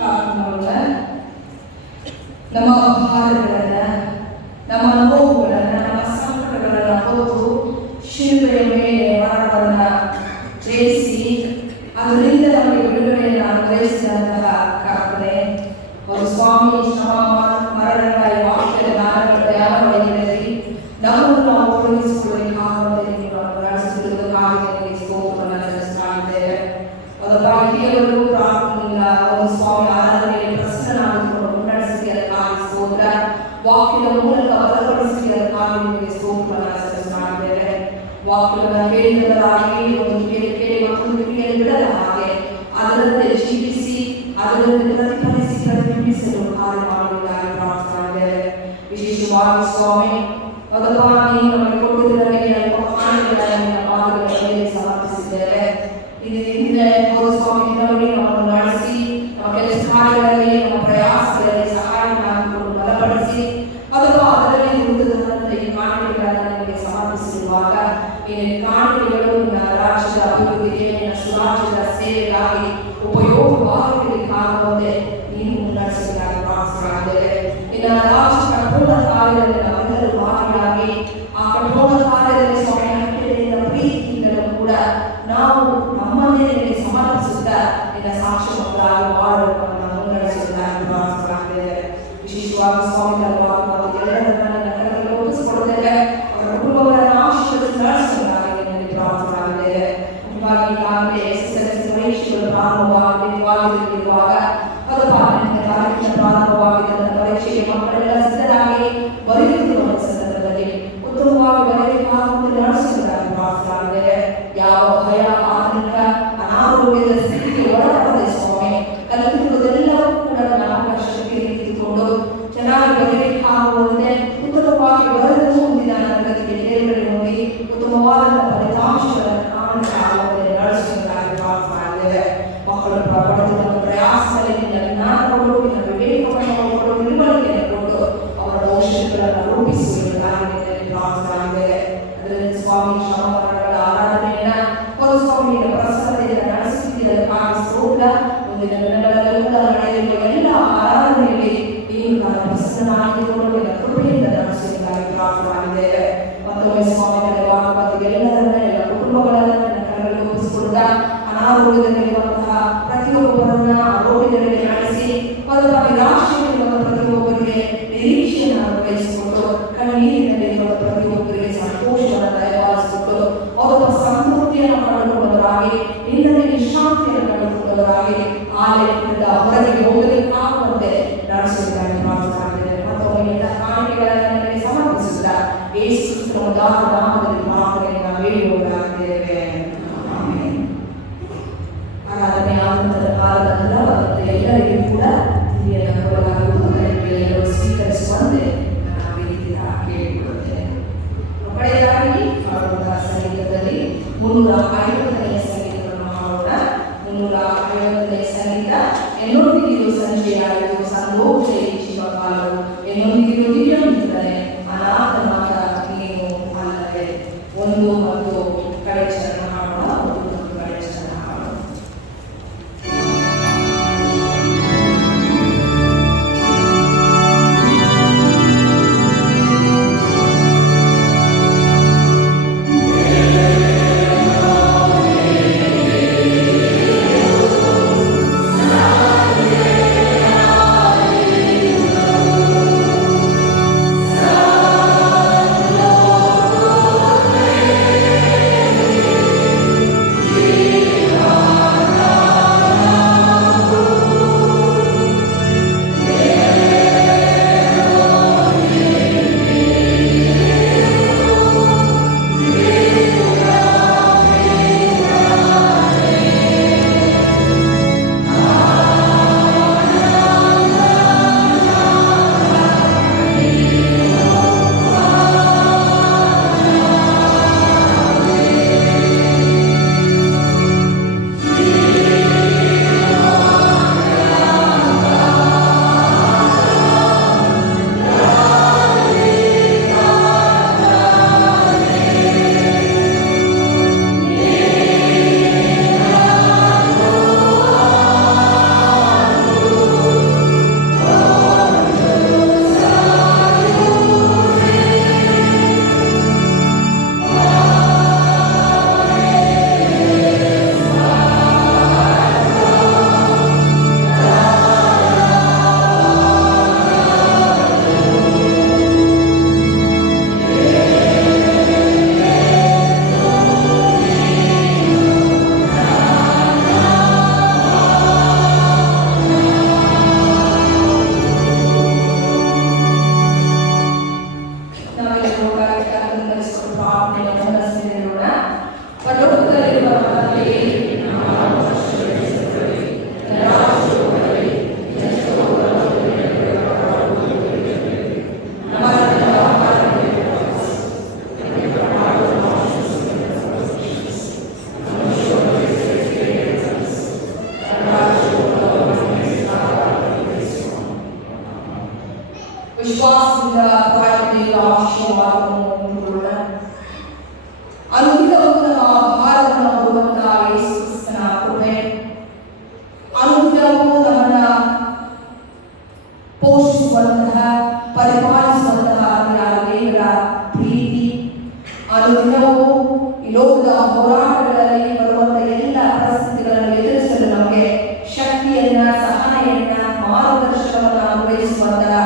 ಪ್ರಾರ್ಥನೆಗಳನ್ನ ನಮ್ಮ ಭಾರಗಳನ್ನ, ನಮ್ಮ ನೋವುಗಳನ್ನ, ನಮ್ಮ ಸಂಕಟಗಳನ್ನ ಹೊತ್ತು ಶಿಲುಬೆಯ ಮೇಲೆ ಮರಣವನ್ನ ಜಯಿಸಿ ಅದರಿಂದ ನಮಗೆ ಬಿಡುಗಡೆಯನ್ನು ಅನುಗ್ರಹಿಸಿದಂತಹ ಕರ್ತನೆ, ಅವರು ಸ್ವಾಮಿ ಶ್ರಮ ಮರಣಗಳ ವಾಕ್ಯದ ಧ್ಯಾನಗಳಲ್ಲಿ ನಮ್ಮನ್ನು ನಾವು ತೊಡಗಿಸಿಕೊಳ್ಳಲಿಕ್ಕಾಗುವಂತೆ ನೀವು ನಡೆಸುವುದಕ್ಕಾಗಿ ನಿಮಗೆ ಸ್ತೋತ್ರವನ್ನು ಸಲ್ಲಿಸುತ್ತೇವೆ. ಅದಕ್ಕಾಗಿ ಕೇವಲ ಪ್ರಾರ್ಥನೆಯಿಂದ ಒಂದು ಸ್ವಾಮಿ ಆರಾಧನೆಯಲ್ಲಿ ಪ್ರಸನ್ನನಾಗಿಕೊಂಡು ಮುನ್ನಡೆಸಿದಕ್ಕಾಗಿ ಸ್ತೋತ್ರ, ವಾಕ್ಯದ ಮೂಲಕ ಬಲಪಡಿಸಿದಕ್ಕಾಗಿ ನಿಮಗೆ ಸ್ತೋತ್ರವನ್ನು ಸಲ್ಲಿಸುತ್ತೇವೆ. ವಾಕ್ಯವನ್ನು ಕೇಳಿದವರಾಗಿ ಒಂದು ಕೇಳಿ ಮತ್ತೊಂದು ಕೇಳಿ ಬಿಡದ ಹಾಗೆ ಅದರಂತೆ ಜೀವಿಸಿ ಅದರಂತೆ ಪ್ರತಿಬಿಂಬಿಸಲು ಕಾರ್ಯ ಮಾಡುವುದಾಗಿ ಪ್ರಾರ್ಥಿಸುತ್ತೇವೆ. ವಿಶೇಷವಾಗಿ ಸ್ವಾಮಿ ಅದಪ್ಪ ನೀವು ನಮಗೆ ಕೊಟ್ಟಿದ್ದರಲ್ಲಿ ಅಲ್ಪ ಕಾಣಿಕೆಗಳನ್ನು ಪಾದಗಳ ಮೇಲೆ ಸಮರ್ಪಿಸಿದ್ದೇವೆ. ಹಿಂದೆ ಹೌದು ಸ್ವಾಮಿ ದಿನವೇ ನಮ್ಮನ್ನು ನಡೆಸಿ ನಮ್ಮ ಕೆಲಸ ಕಾರ್ಯಗಳಲ್ಲಿ ನಮ್ಮ ಪ್ರಯಾಸಗಳಲ್ಲಿ ಸಹಾಯ ಮಾಡಿಕೊಂಡು ಬಲಪಡಿಸಿ ಅಥವಾ ಅದರಲ್ಲಿ ಉಳಿದಂತೆ ಈ ಕಾಣಿಕೆಗಳನ್ನು ನಿಮಗೆ ಸಮರ್ಪಿಸಿರುವಾಗ ಈ ಕಾಣಿಕೆಗಳು ನನ್ನ ರಾಜ್ಯದ ಅಭಿವೃದ್ಧಿಗೆ, ನನ್ನ ಸುರಾಜ್ಯದ ಸೇವೆಗಾಗಿ ಉಪಯೋಗವಾಗಲಿಕ್ಕಾಗುವಂತೆ ನೀವು ಮುನ್ನಡೆಸುವುದಾಗಿ ಪ್ರಾರ್ಥಿಸುತ್ತೇವೆ. ನಿನ್ನ ರಾಜ್ಯ ಕಠೋರ ಕಾರ್ಯದಲ್ಲಿ ನಾವೆಲ್ಲರೂ ಭಾಗಿಯಾಗಿ ಆ ಕಠೋರ ಕಾರ್ಯದಲ್ಲಿ ಸ್ವಾಮಿ ಹಕ್ಕಿನಿಂದ ಪ್ರೀತಿಯಿಂದಲೂ ಕೂಡ ನಾವು ನಮ್ಮನ್ನೇ ನಿನಗೆ ಸಮರ್ಪಿಸುತ್ತಾ ನಿನ್ನ ಸಾಕ್ಷಿಯಾಗಿ ಮಾಡಬೇಕು ನಾವು ಮುನ್ನಡೆಸುವುದಾಗಿ ಪ್ರಾರ್ಥಿಸುತ್ತೇವೆ. ವಿಶೇಷವಾಗಿ ಸ್ವಾಮಿ ಎಲ್ಲರನ್ನ ನನ್ನ ಕರೆಗೆ ಒಪ್ಪಿಸಿಕೊಡುತ್ತೇವೆ. ಅವರ ಕುಟುಂಬಗಳನ್ನು ಆಶೀರ್ವದಿಸಿ ನಡೆಸುವುದಾಗಿ ನಿನ್ನಲ್ಲಿ ಪ್ರಾರ್ಥಿಸುತ್ತೇವೆ. ಮುಖ್ಯವಾಗಿ ಈಗಾಗಲೇ SSLC ಪರೀಕ್ಷೆಗಳು ಪ್ರಾರಂಭವಾಗಿರುವಾಗ ಪ್ರಾರಂಭವಾಗಿದ್ದ ಪರೀಕ್ಷೆಗೆ ಮಕ್ಕಳೆಲ್ಲ ಸಿದ್ಧರಾಗಿ ಬರೆಯುತ್ತಿರುವ ಸಂದರ್ಭದಲ್ಲಿ ಉತ್ತಮವಾಗಿ ಬರೆಯಬೇಕಾಗುವಂತೆ ನಡೆಸುವುದಾಗಿ ಪ್ರಾರ್ಥಿಸುತ್ತೇವೆ. ಯಾವ ಭಯ, ಆತಂಕ, ಅನಾರೋಗ್ಯದ ಸ್ಥಿತಿಗೆ ಒಳಪಡದೆ ಸ್ವಾಮಿ ಕಲಿತಿರುವುದೆಲ್ಲವೂ ಕೂಡ ನಾವು ಶಕ್ತಿಯನ್ನು ತೆಗೆದುಕೊಂಡು ಚೆನ್ನಾಗಿ ಬರೆಯಬೇಕಾಗುವಂತೆ ಉತ್ತಮವಾಗಿ ಬರೆದು ಮುಂದಿನ ತರಗತಿಗೆ ತೇರ್ಗಡೆ ನೋಡಿ ಉತ್ತಮವಾದ ಫಲಿತಾಂಶಗಳನ್ನು ಕಾಣಬೇಕಾಗುವಂತೆ ನಡೆಸುವುದಾಗಿ ಪ್ರಾರ್ಥಿಸುತ್ತೇವೆ. ಮಕ್ಕಳ ಪಡೆದ ಪ್ರಯಾಸದಲ್ಲಿ ನಿನ್ನ ಜ್ಞಾನ ಕೊಡು, ನಿನ್ನ ವಿವೇಕವನ್ನು ಕೊಡು, ತಿಳುವಳಿಕೆಯನ್ನು ಕೊಟ್ಟು ಅವರ ಭವಿಷ್ಯಗಳನ್ನು ರೂಪಿಸುವುದಾಗಿ ನಿನ್ನಲ್ಲಿ ಪ್ರಾರ್ಥಿಸುತ್ತೇವೆ. ಅದರಲ್ಲಿ ಸ್ವಾಮಿ ಶ್ರಮ ಮರಣಗಳ ಆರಾಧನೆಯನ್ನ ಒಂದು ಸ್ವಾಮಿಯ ಪ್ರಸನ್ನತೆಯನ್ನು ನಡೆಸುತ್ತಿದ್ದಕ್ಕಾಗಿ ಸ್ತೋತ್ರ. ಮುಂದಿನ ದಿನಗಳಲ್ಲೆಲ್ಲ ನಡೆಯಲಿರುವ ಎಲ್ಲ ಆರಾಧನೆಯಲ್ಲಿ ನೀವು ನಾನು ಪ್ರಸನ್ನನಾಗಿಕೊಂಡು ನಿನ್ನ ಕೃಪೆಯಿಂದ ನಡೆಸುವುದಾಗಿ ಪ್ರಾರ್ಥಿಸುತ್ತೇವೆ. ಮತ್ತೊಮ್ಮೆ ಸ್ವಾಮಿ ಎಲ್ಲರನ್ನ ಎಲ್ಲ ಕುಟುಂಬಗಳನ್ನು ನನ್ನ ಕರೆಗಳಿಗೆ ಒಪ್ಪಿಸಿಕೊಡುತ್ತಾ ಅನಾರೋಗ್ಯದಲ್ಲಿರುವಂತಹ ಪ್ರತಿಯೊಬ್ಬರನ್ನ ಆರೋಗ್ಯದಲ್ಲಿ ನಡೆಸಿ ನಿರಾಶೆಯಲ್ಲಿರುವ ಪ್ರತಿಯೊಬ್ಬರಿಗೆ ನಿರೀಕ್ಷೆಯನ್ನು ಅನುಗ್ರಹಿಸಿಕೊಟ್ಟು ಕಣ್ಣೀರಿನಲ್ಲಿರುವ ಪ್ರತಿಯೊಬ್ಬರಿಗೆ ಸಂತೋಷವನ್ನು ದಯಪಾಲಿಸಿಕೊಟ್ಟು ಅವರ ಸಂತೃಪ್ತಿಯನ್ನು ಕಂಡುಕೊಂಡವರಾಗಿ ನಿನ್ನಲ್ಲಿ ವಿಶ್ರಾಂತಿಯನ್ನು ಕಂಡುಕೊಂಡವರಾಗಿ ಆಲಯದಿಂದ ಹೊರಗೆ ಹೋಗಲಿಕ್ಕಾಗುವಂತೆ ನಡೆಸುವುದಾಗಿ ಪ್ರಾರ್ಥಿಸುತ್ತೇವೆ. ಮತ್ತೊಮ್ಮೆ ಎಲ್ಲ ಕಾಣಿಕೆಗಳನ್ನು ನನಗೆ ಸಮರ್ಪಿಸುತ್ತಾ ಯೇಸು ಕ್ರಿಸ್ತನ ನಾಮದಲ್ಲಿ ಪ್ರಾರ್ಥನೆಯನ್ನು ಬೇಡುವುದಾಗಿದ್ದೇವೆ. ಆಮೆನ್. ಆರಾಧನೆ ಆದ ನಂತರ ಎಲ್ಲರಿಗೂ ಕೂಡ ಹಿರಿಯರ ಎಲ್ಲರೂ ಸ್ವೀಕರಿಸುವಂತೆ ನಾನು ವಿನಂತಿಯ ಕೇಳಿಕೊಳ್ಳುತ್ತೇನೆ. ಕಡೆಯದಾಗಿ ಮಾಡುವಂತಹ ಸಂಗೀತದಲ್ಲಿ 350ನೇ ಸಂಗೀತವನ್ನು ಮಾಡೋಣ. 350ನೇ ಸಂಗೀತ ಎನ್ನೊಂದಿಗಿದು ಸಂಜೆಯಾಯಿತು ಸಂಗೋಚೆ ಶಿವಕಾಲವು ಎನ್ನೊಂದಿಗಿದು ದಿವ್ಯನಿಂದಲೇ ಅನಾಥನಾಥ ನೀನು ಅಲ್ಲವೇ. 1 ಮತ್ತು ಕಡೆ ಚರಣ ಮಾಡೋಣ. 1 ಮತ್ತು ಕಡೆ ಚರಣ ಮಾಡೋಣ. Yeah. ಆರಾಧನೆಯನ್ನ ಮಾರ್ಗದರ್ಶನವನ್ನು ಅನ್ವಯಿಸುವಂತಹ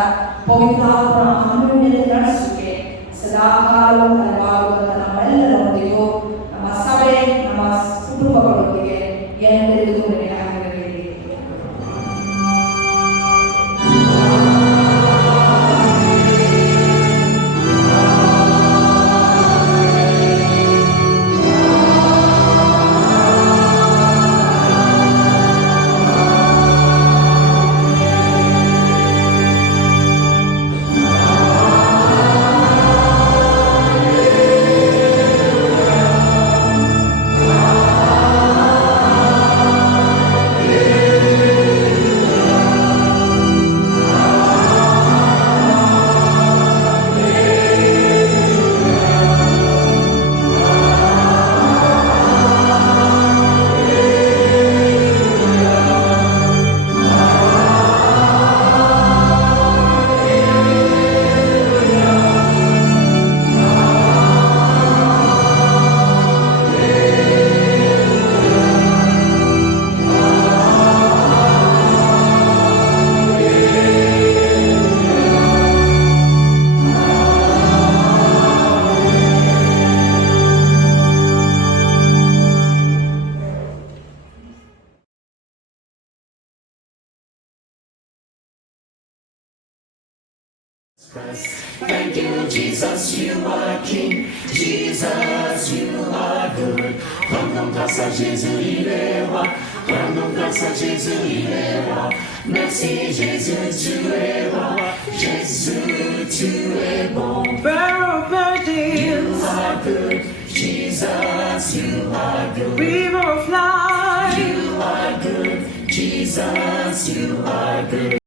ಪವಿತ್ರಾತ್ಮ ಅನ್ಯೋನ್ಯತೆ ನಡೆಸುವಿಕೆ ಸದಾಕಾಲವೂ ನೆರವಾಗುವಂತ ನಮ್ಮೆಲ್ಲರೊಂದಿಗೂ ನಮ್ಮ ಸಭೆ ನಮ್ಮ ಕುಟುಂಬಗಳೊಂದಿಗೆ ಎಂದೆಂದಿಗೂ ನೆಲೆಯಾಗಿರಲಿ. Thank you, Jesus, you are King. Jesus, you are good. Rendons grâce à Jésus, il est roi. Rendons grâce à Jésus, il est roi. Merci Jésus, tu es roi. Jésus, tu es bon. Bearer of burdens, You are good. Jesus, you are good. River of life. You are good. Jesus, you are good.